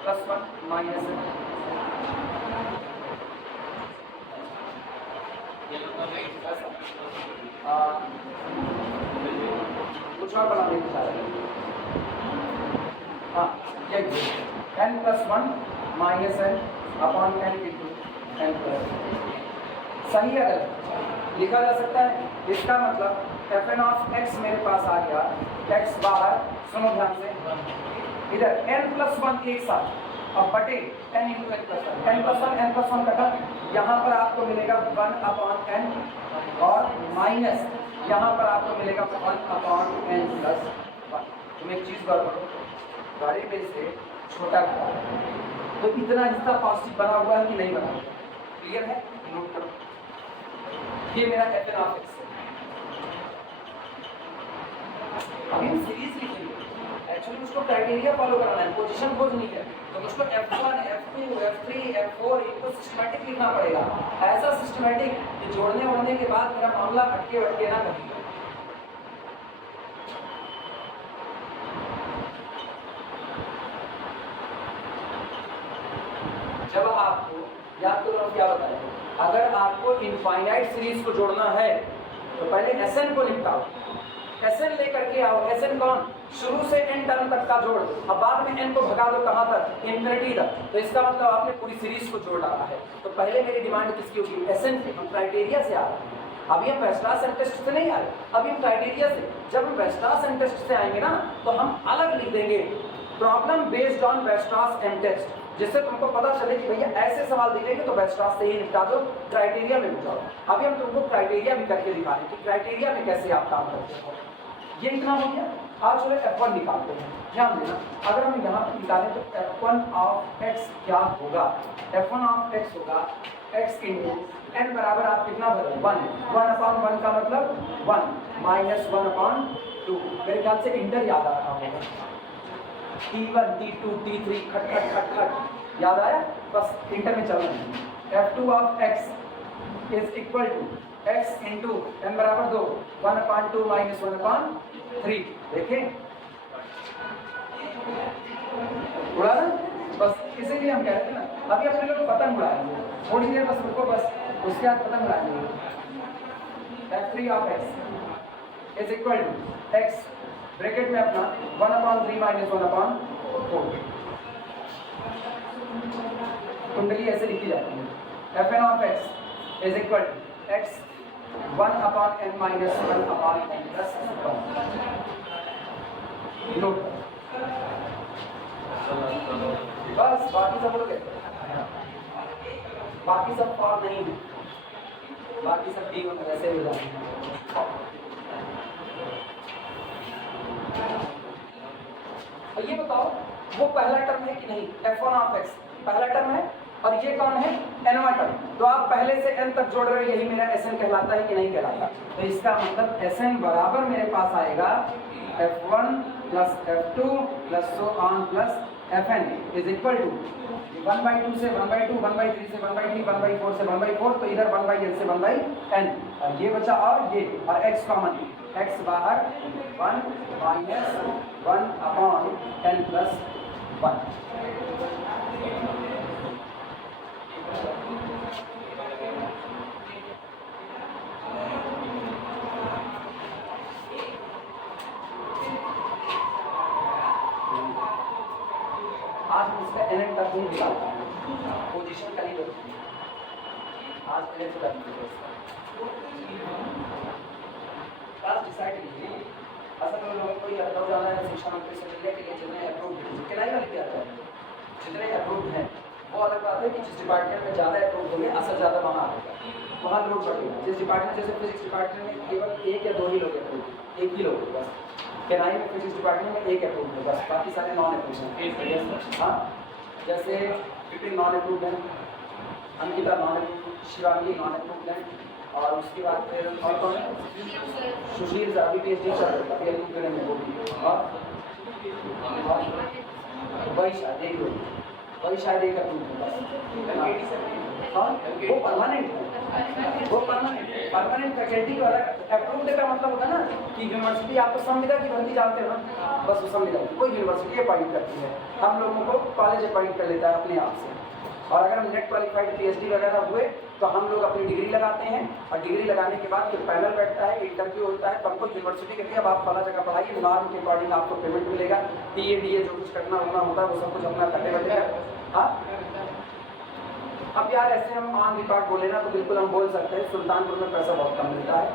प्लस 1 माइनस कुछ और बनाने की चाह रहे हैं। हाँ ये n plus 1 minus n upon n into n plus. सही है? अगर लिखा जा सकता है इसका मतलब fn ऑफ x मेरे पास आ गया, x बाहर, सुनो ध्यान से, इधर n प्लस 1 एक साथ, अब बटे n into n plus 1, n plus 1 कटा, यहाँ पर आपको मिलेगा 1 अपॉन n और माइनस यहाँ पर आपको मिलेगा 1 अपॉन n प्लस 1। तुम एक चीज़ गौर करो, बड़े में से छोटा घटा तो इतना हिस्सा पॉजिटिव बना हुआ है कि नहीं बना हुआ? क्लियर है? नोट करो, ये मेरा fn ऑफ x है। अभी हम सीरीज लिखेंगे, एक्चुअली उसको क्राइटेरिया फॉलो कराना है, पोजीशन खोजनी है, तो उसको f1, f2, f3, f4 इनको सिस्टमैटिक लिखना पड़ेगा। ऐसा सिस्टमैटिक कि जोड़ने वोड़ने के बाद मेरा मामला अटके वटके ना कहीं। जब आपको याद करो क्या बताया, अगर आपको इनफाइनाइट सीरीज को जोड़ना है तो पहले Sn को निपटाओ, Sn लेकर के आओ। Sn कौन? शुरू से n टर्म तक का जोड़, अब बाद में n को भगा दो कहाँ तक? इंफिनिटी तक। तो इसका मतलब आपने पूरी सीरीज को जोड़ डाला है। तो पहले मेरी डिमांड किसकी होगी? Sn की। हम क्राइटेरिया से आ रहे हैं, अभी हम वेस्टर्स एंड टेस्ट से नहीं आ रहे, अभी हम क्राइटेरिया से। जब हम वेस्टर्स एंड टेस्ट से आएंगे ना तो हम अलग लिख देंगे problem based on Weierstrass M test, जिससे तुमको पता चले कि भैया ऐसे सवाल दिखेंगे तो वेस्टर्स से ही निपटा दो, क्राइटेरिया में बुझाओ। अभी हम तुमको क्राइटेरिया भी करके दिखा रहे हैं कि क्राइटेरिया में कैसे आप काम करते हो। ये इतना हो गया। आज चलो f1 निकालते हैं। ध्यान देना, अगर हम यहाँ पर निकालें तो f1 ऑफ x क्या होगा? f1 ऑफ x होगा x इंटू n बराबर आप कितना भरोगे? 1। 1 अपॉन 1 का मतलब 1 माइनस 1 अपॉन 2। मेरे ख्याल से इंटर याद आ रहा होगा, t1 t2 t3 खट खट खट खट याद आया? बस इंटर में चलना है। f2 of x is equal to x into n बराबर 2, 1 अपॉन 2 माइनस 1 अपॉन 3। देखें उड़ा ना, बस इसीलिए हम कहते हैं ना अभी अपने लोग पतंग उड़ाएंगे, थोड़ी देर बस रुको, बस उसके बाद पतंग उड़ाएंगे। f3 of x is equal to x bracket में अपना 1 अपॉन 3 माइनस 1 अपॉन 4। कुंडली ऐसे लिखी जाती है। fn of x is equal to x 1 upon n minus 1 upon n plus 1। Note बस, बाकी सब लोग बाकी सब फॉर्म नहीं है, बाकी सब ठीक होगा, वैसे हो जाएंगे। ये बताओ वो पहला टर्म है कि नहीं? f1 ऑफ x पहला टर्म है और ये कौन है? nवां टर्म। तो आप पहले से n तक जोड़ रहे हो, यही मेरा Sn कहलाता है कि नहीं कहलाता? तो इसका मतलब Sn बराबर मेरे पास आएगा f1 plus f2 plus so on plus fn is equal to 1/2 से 1/2, 1/3 से 1/3, 1/4 से 1/4, तो इधर 1/n से 1/n, और ये बचा और ये, और x कॉमन, x बाहर 1 माइनस 1 अपॉन n प्लस 1। आज इसका एनएन तक नहीं निकालता, पोजीशन का नहीं बदलती, आज एनएन से क्लास डिसाइड कीजिए। असल में लोगों को ये लखनऊ जाना है शिक्षा मंत्री से मिलने के लिए, जितने अप्रूव किराए वाले क्या है, जितने अप्रूव हैं वो अलग बात है कि जिस डिपार्टमेंट में ज़्यादा अप्रूव होंगे असर ज़्यादा वहाँ आएगा। वहाँ लोग बढ़ेगा। जिस डिपार्टमेंट जैसे फिजिक्स डिपार्टमेंट में केवल 1 या 2 ही लोग अप्रूव, 1 ही लोग बस। केनाई में फिजिक्स डिपार्टमेंट में 1 अप्रूव है बस, बाकी सारे नॉन अप्रूव हैं। हाँ, जैसे विपिन नॉन अप्रूव है, Ankita non approve, Shivangi non approve है, और उसके बाद फिर और कौन है? सुशील अभी PhD चल रहा है, अभी करने में वो भी, और वही शायद एक लोग, वही शायद एक अप्रूव है। हाँ, वो परमानेंट है, वो परमानेंट फैकल्टी के वाला अप्रूव्ड का मतलब होता है ना कि यूनिवर्सिटी आपको संविदा की भर्ती जानते हो ना, बस वो संविदा कोई यूनिवर्सिटी अपॉइंट करती है, हम लोगों को कॉलेज अपॉइंट कर लेता है अपने आप से। और अगर हम नेट क्वालिफाइड PhD वगैरह हुए तो हम लोग अपनी डिग्री लगाते हैं, और डिग्री लगाने के बाद फिर पैनल बैठता है, इंटरव्यू होता है, तो हमको यूनिवर्सिटी कहती है अब आप फला जगह पढ़ाइए, नॉर्म के अकॉर्डिंग आपको पेमेंट मिलेगा, TA जो कुछ करना होना होता है वो सब कुछ अपना कटे बैठेगा। हाँ, अब यार ऐसे हम ऑन रिकॉर्ड बोले ना तो बिल्कुल हम बोल सकते हैं सुल्तानपुर में पैसा बहुत कम मिलता है,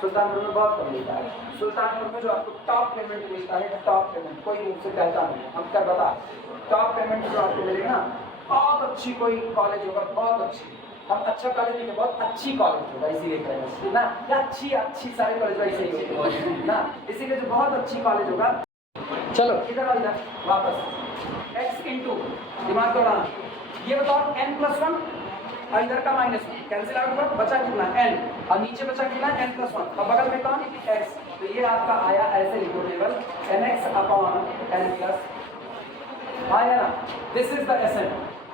सुल्तानपुर में बहुत कम मिलता है। सुल्तानपुर में जो आपको टॉप पेमेंट मिलता है, टॉप पेमेंट कोई मुझसे कहता नहीं, हम क्या बता, टॉप पेमेंट जो आपको मिलेगी ना, बहुत अच्छी कोई कॉलेज होगा, बहुत अच्छी, हम अच्छा कॉलेज नहीं, बहुत अच्छी कॉलेज होगा, इसीलिए कह रहे हैं ना, अच्छी सारे कॉलेज वैसे ही होते ना, इसीलिए जो बहुत अच्छी कॉलेज होगा। चलो इधर और इधर वापस, x इंटू दिमाग दौड़ाना, ये बताओ n+1 और इधर का -1 कैंसिल आउट कर, बचा कितना n, और नीचे बचा कितना n+1, और बगल में कौन x, तो ये आपका आया ऐसे लिखो टेबल nx/n+, आया ना, दिस इज द Sn,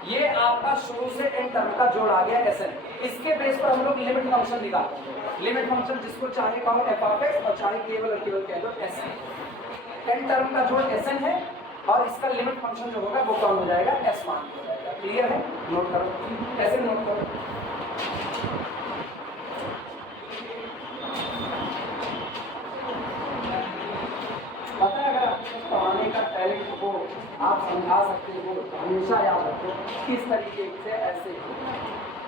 ये आपका शुरू से एंड टर्म का जोड़ आ गया Sn। इसके बेस पर हम लोग लिमिट फंक्शन निकालते हैं, लिमिट फंक्शन जिसको चाहे कहो f(x) और चाहे केवल और केवल कह दो Sn। एंड टर्म का जोड़ Sn है, और इसका लिमिट फंक्शन जो होगा वो कौन हो जाएगा, S मान हो जाएगा। क्लियर है, नोट करो, ऐसे नोट करो। पता है, अगर आपको पढ़ाने का टैलेंट हो, आप समझा सकते हो, हमेशा याद रखो किस तरीके से ऐसे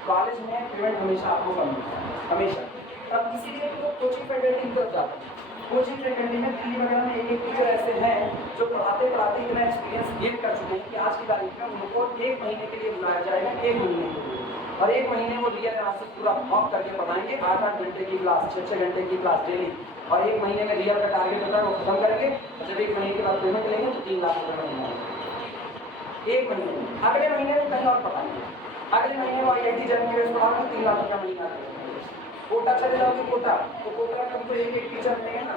कॉलेज में पेमेंट हमेशा आपको कम मिलता है, हमेशा। तब इसीलिए तो कोचिंग फैकल्टी की तरफ जाता है, कोचिंग फैकल्टी में दिल्ली वगैरह में एक टीचर ऐसे हैं जो पढ़ाते इतना एक्सपीरियंस गेन कर चुके हैं कि आज की तारीख में उनको 1 महीने के लिए बुलाया जाएगा, 1 महीने के लिए, और 1 महीने वो रियल क्लास पूरा मॉक करके पढ़ाएंगे, 8-8 घंटे की क्लास, 6-6 घंटे की क्लास डेली, और 1 महीने में रियल का टारगेट होता है वो खत्म करेंगे। जब 1 महीने के बाद पेमेंट लेंगे तो 3 लाख रुपये महीना, 1 महीने में। अगले महीने में कहीं और पढ़ाएंगे, अगले महीने वो IIT जॉइन के पढ़ाएंगे, 3 लाख रुपया महीना। कोटा चले जाओगे, कोटा तो कोटा में तुमको एक टीचर मिलेंगे ना,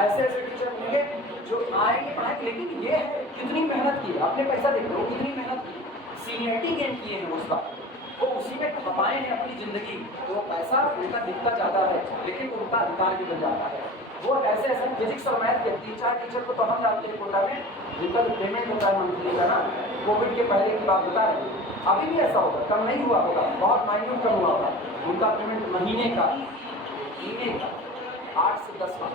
ऐसे टीचर मिलेंगे जो आएंगे पढ़ाएंगे, लेकिन ये है कितनी मेहनत की है, अपने पैसा देख लो कितनी मेहनत की, सीनियरिटी गेन किए हैं उसका, वो उसी में खपाए हैं अपनी जिंदगी, तो पैसा उनका दिखता ज़्यादा है लेकिन उनका अधिकार भी बन जाता है। वो ऐसे फिजिक्स और मैथ के 3-4 टीचर को तो हम जानते हैं कोटा में, जिनका जो पेमेंट होता है मंथली का ना, कोविड के पहले की बात बता रहे हैं, अभी भी ऐसा होगा, कम नहीं हुआ होगा, बहुत माइन्यूट कम हुआ होगा उनका पेमेंट महीने का 8 से 10 लाख,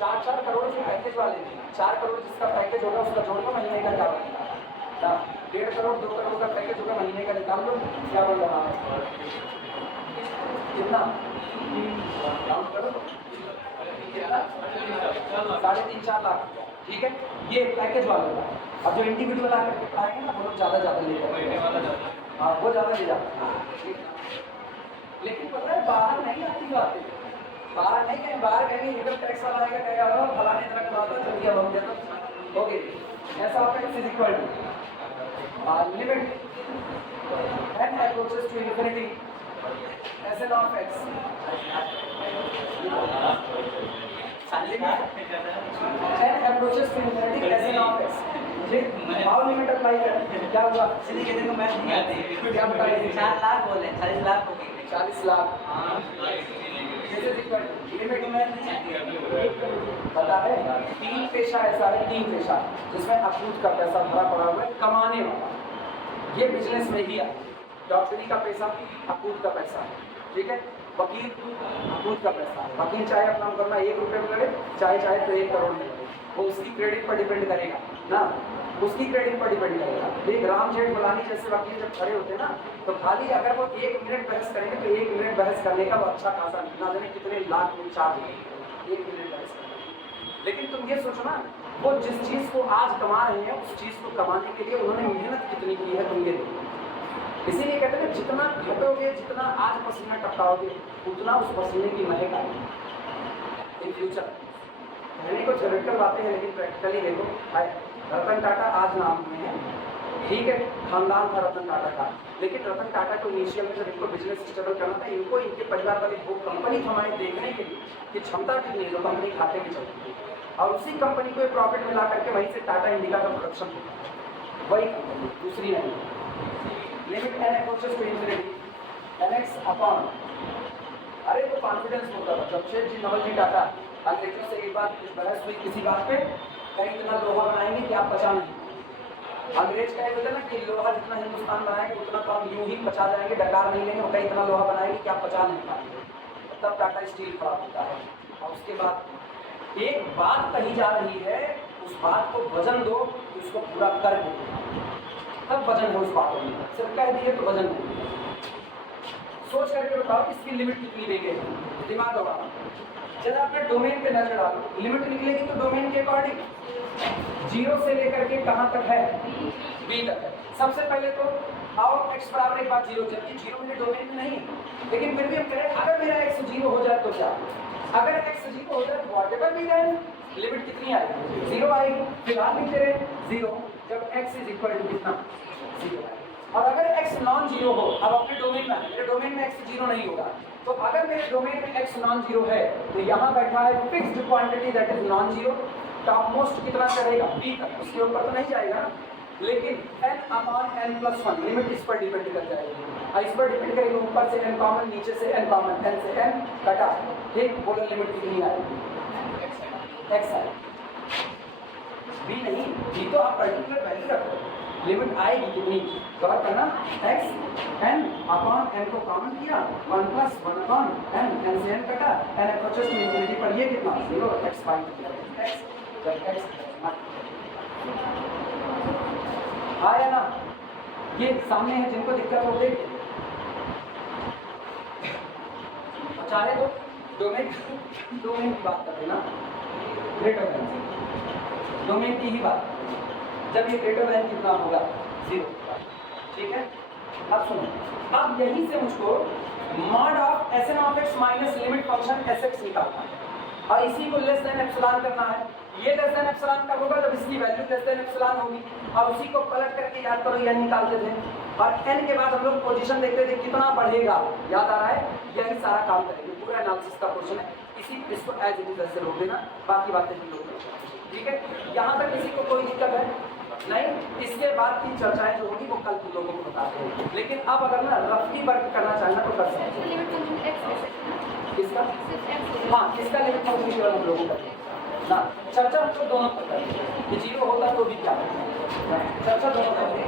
4-4 करोड़ के पैकेज वाले, 4 करोड़ जिसका पैकेज होगा उसका जोड़ लो, महीने का क्या बनेगा, 1.5 करोड़ 2 करोड़ का पैकेज होगा, महीने का निकाल लो क्या बन रहा है, कितना काउंट करो, 3.5-4 लाख, ठीक है, ये पैकेज वाले का। अब जो इंडिविजुअल आकर के पढ़ाएंगे ना वो लोग ज़्यादा ले जाते, हाँ वो ज़्यादा ले जाते हैं, लेकिन पता है बाहर नहीं आती बातें, बाहर नहीं कहीं, बाहर कहेंगे इनकम टैक्स वाला आएगा कहेगा फलाने तरह का आता चलिए अब हम देते ओके, ऐसा आपका is equal to limit n approaches to infinity Sn of x, n approaches to infinity Sn of x, ये हाउ लिमिट अप्लाई करें, क्या हुआ, इसलिए कहते हैं मैथ नहीं आती, क्या बताइए, 4 लाख बोले 40 लाख हो गए, 40 लाख, पता है 3 पेशा ऐसा है, 3 पेशा जिसमें अपूत का पैसा भरा पड़ा हुआ है, कमाने वाला, ये बिजनेस में ही है। डॉक्टरी का पैसा अपूत का पैसा है, ठीक है, वकील अपूत का पैसा है, वकील चाहे अपना करना 1 रुपये में लगे, चाहे तो 1 करोड़ में लगे, वो उसकी क्रेडिट पर डिपेंड करेगा ना, उसकी क्रेडिट पर डिपेंड करेगा। एक राम जेठमलानी जैसे वकील जब खड़े होते हैं ना, तो खाली अगर वो 1 मिनट बहस करेंगे तो 1 मिनट बहस करने का वो अच्छा खासा ना जाने कितने लाख में चार्ज होंगे 1 मिनट बहस करने। लेकिन तुम ये सोचो ना, वो जिस चीज़ को आज कमा रहे हैं उस चीज़ को कमाने के लिए उन्होंने मेहनत कितनी की है, तुम ये देखो इसीलिए कहते हैं जितना घटोगे, जितना आज पसीना टपकाओगे, उतना उस पसीने की महक आएगी इन फ्यूचर। कहने को थ्योरेटिकल बातें हैं, लेकिन प्रैक्टिकली देखो। रतन टाटा आज नाम में है, ठीक है, खानदान था रतन टाटा का, लेकिन रतन टाटा को इनिशियल में जब इनको बिजनेस स्टेबल करना था, इनको इनके परिवार वाले वो कंपनी थमाए देखने के लिए कि क्षमता कितनी है, जो कंपनी खाते में चलती थी, और उसी कंपनी को प्रॉफिट मिला करके वहीं से टाटा इंडिका का प्रोडक्शन होता, वही कंपनी, दूसरी नहीं। Limit n approaches to infinity nx upon, अरे तो कॉन्फिडेंस होता था जमशेद जी नवल जी टाटा अंग्रेजों से एक बार बहस हुई किसी बात पे, कहीं इतना लोहा बनाएंगे कि आप पचा नहीं। अंग्रेज कहे होते ना कि लोहा जितना हिंदुस्तान बनाएंगे उतना तो हम यूं ही पचा जाएंगे, डकार नहीं लेंगे, कहीं इतना लोहा बनाएंगे कि आप पचा नहीं पाएंगे। तब टाटा स्टील खड़ा होता है, और उसके बाद एक बात कही जा रही है, उस बात को वजन दो, उसको पूरा कर दो, तब वजन है उस बात में। सिर्फ कह दिए तो वजन नहीं। सोच करके बताओ इसकी लिमिट कितनी देंगे, दिमाग होगा। जब आपने डोमेन पे नजर डालो, लिमिट निकलेगी तो डोमेन के अकॉर्डिंग 0 से लेकर के कहाँ तक है, b तक है। सबसे पहले तो आओ x बराबर एक बार 0, जबकि 0 मेरे डोमेन में नहीं है, लेकिन फिर भी हम करें अगर मेरा x 0 हो जाए तो क्या, अगर x 0 हो जाए तो व्हाटएवर भी रहे, लिमिट कितनी आएगी, 0 आएगी। फिलहाल लिखते रहे 0, जब x इज इक्वल टू कितना, 0 आएगी। और अगर x नॉन 0 हो, अब अपने डोमेन में, मेरे डोमेन में x 0 नहीं होगा, तो अगर मेरे डोमेन में x नॉन 0 है, तो यहाँ बैठा है fixed quantity that is non 0, top most कितना चढ़ेगा, b तक, उसके ऊपर तो नहीं जाएगा, लेकिन n upon n plus 1 limit इस पर डिपेंड कर जाएगी, और इस पर डिपेंड करेगी ऊपर से n कॉमन, नीचे से n कॉमन, n से n कटा, ठीक, बोलो लिमिट कितनी आएगी, x आएगी, b नहीं, b तो आप पर्टिकुलर वैल्यू रखो, लिमिट आएगी कितनी, गौर करना, x n अपॉन n को कॉमन किया, 1 प्लस 1 अपॉन n, n से n कटा, n अप्रोचेस टू इंफिनिटी पर ये कितना, 0, x फाइंड x, जब x आया ना, ये सामने है, जिनको दिक्कत हो देख, चाहे तो डोमेन की बात कर देना, ग्रेटर देन डोमेन की ही बात, जब ये ग्रेटर देन कितना होगा, 0, ठीक है। अब सुनो, अब यहीं से मुझको mod of Sn of x minus limit function Sx निकालना है, और इसी को लेस देन एप्सिलॉन करना है। ये लेस देन एप्सिलॉन कब होगा, जब इसकी वैल्यू लेस देन एप्सिलॉन होगी, और उसी को पलट करके याद करो n निकालते थे, और n के बाद हम लोग पोजीशन देखते थे कितना बढ़ेगा, याद आ रहा है, यही सारा काम करेंगे, पूरा एनालिसिस का पोर्शन है, इसी इसको एज इट इज ऐसे रोक देना, बाकी बातें भी लोग, ठीक है। यहाँ तक किसी को कोई दिक्कत है नहीं, इसके बाद की चर्चाएं जो होगी वो कल तुम लोगों को बताते हैं, लेकिन अब अगर ना रफली वर्क करना चाहना तो कर सकते हैं। लिमिट फंक्शन x है, किसका, हाँ, इसका लिमिट फंक्शन केवल हम लोगों का ना, चर्चा हम लोग दोनों पर करेंगे कि 0 होता तो भी क्या, चर्चा दोनों करेंगे।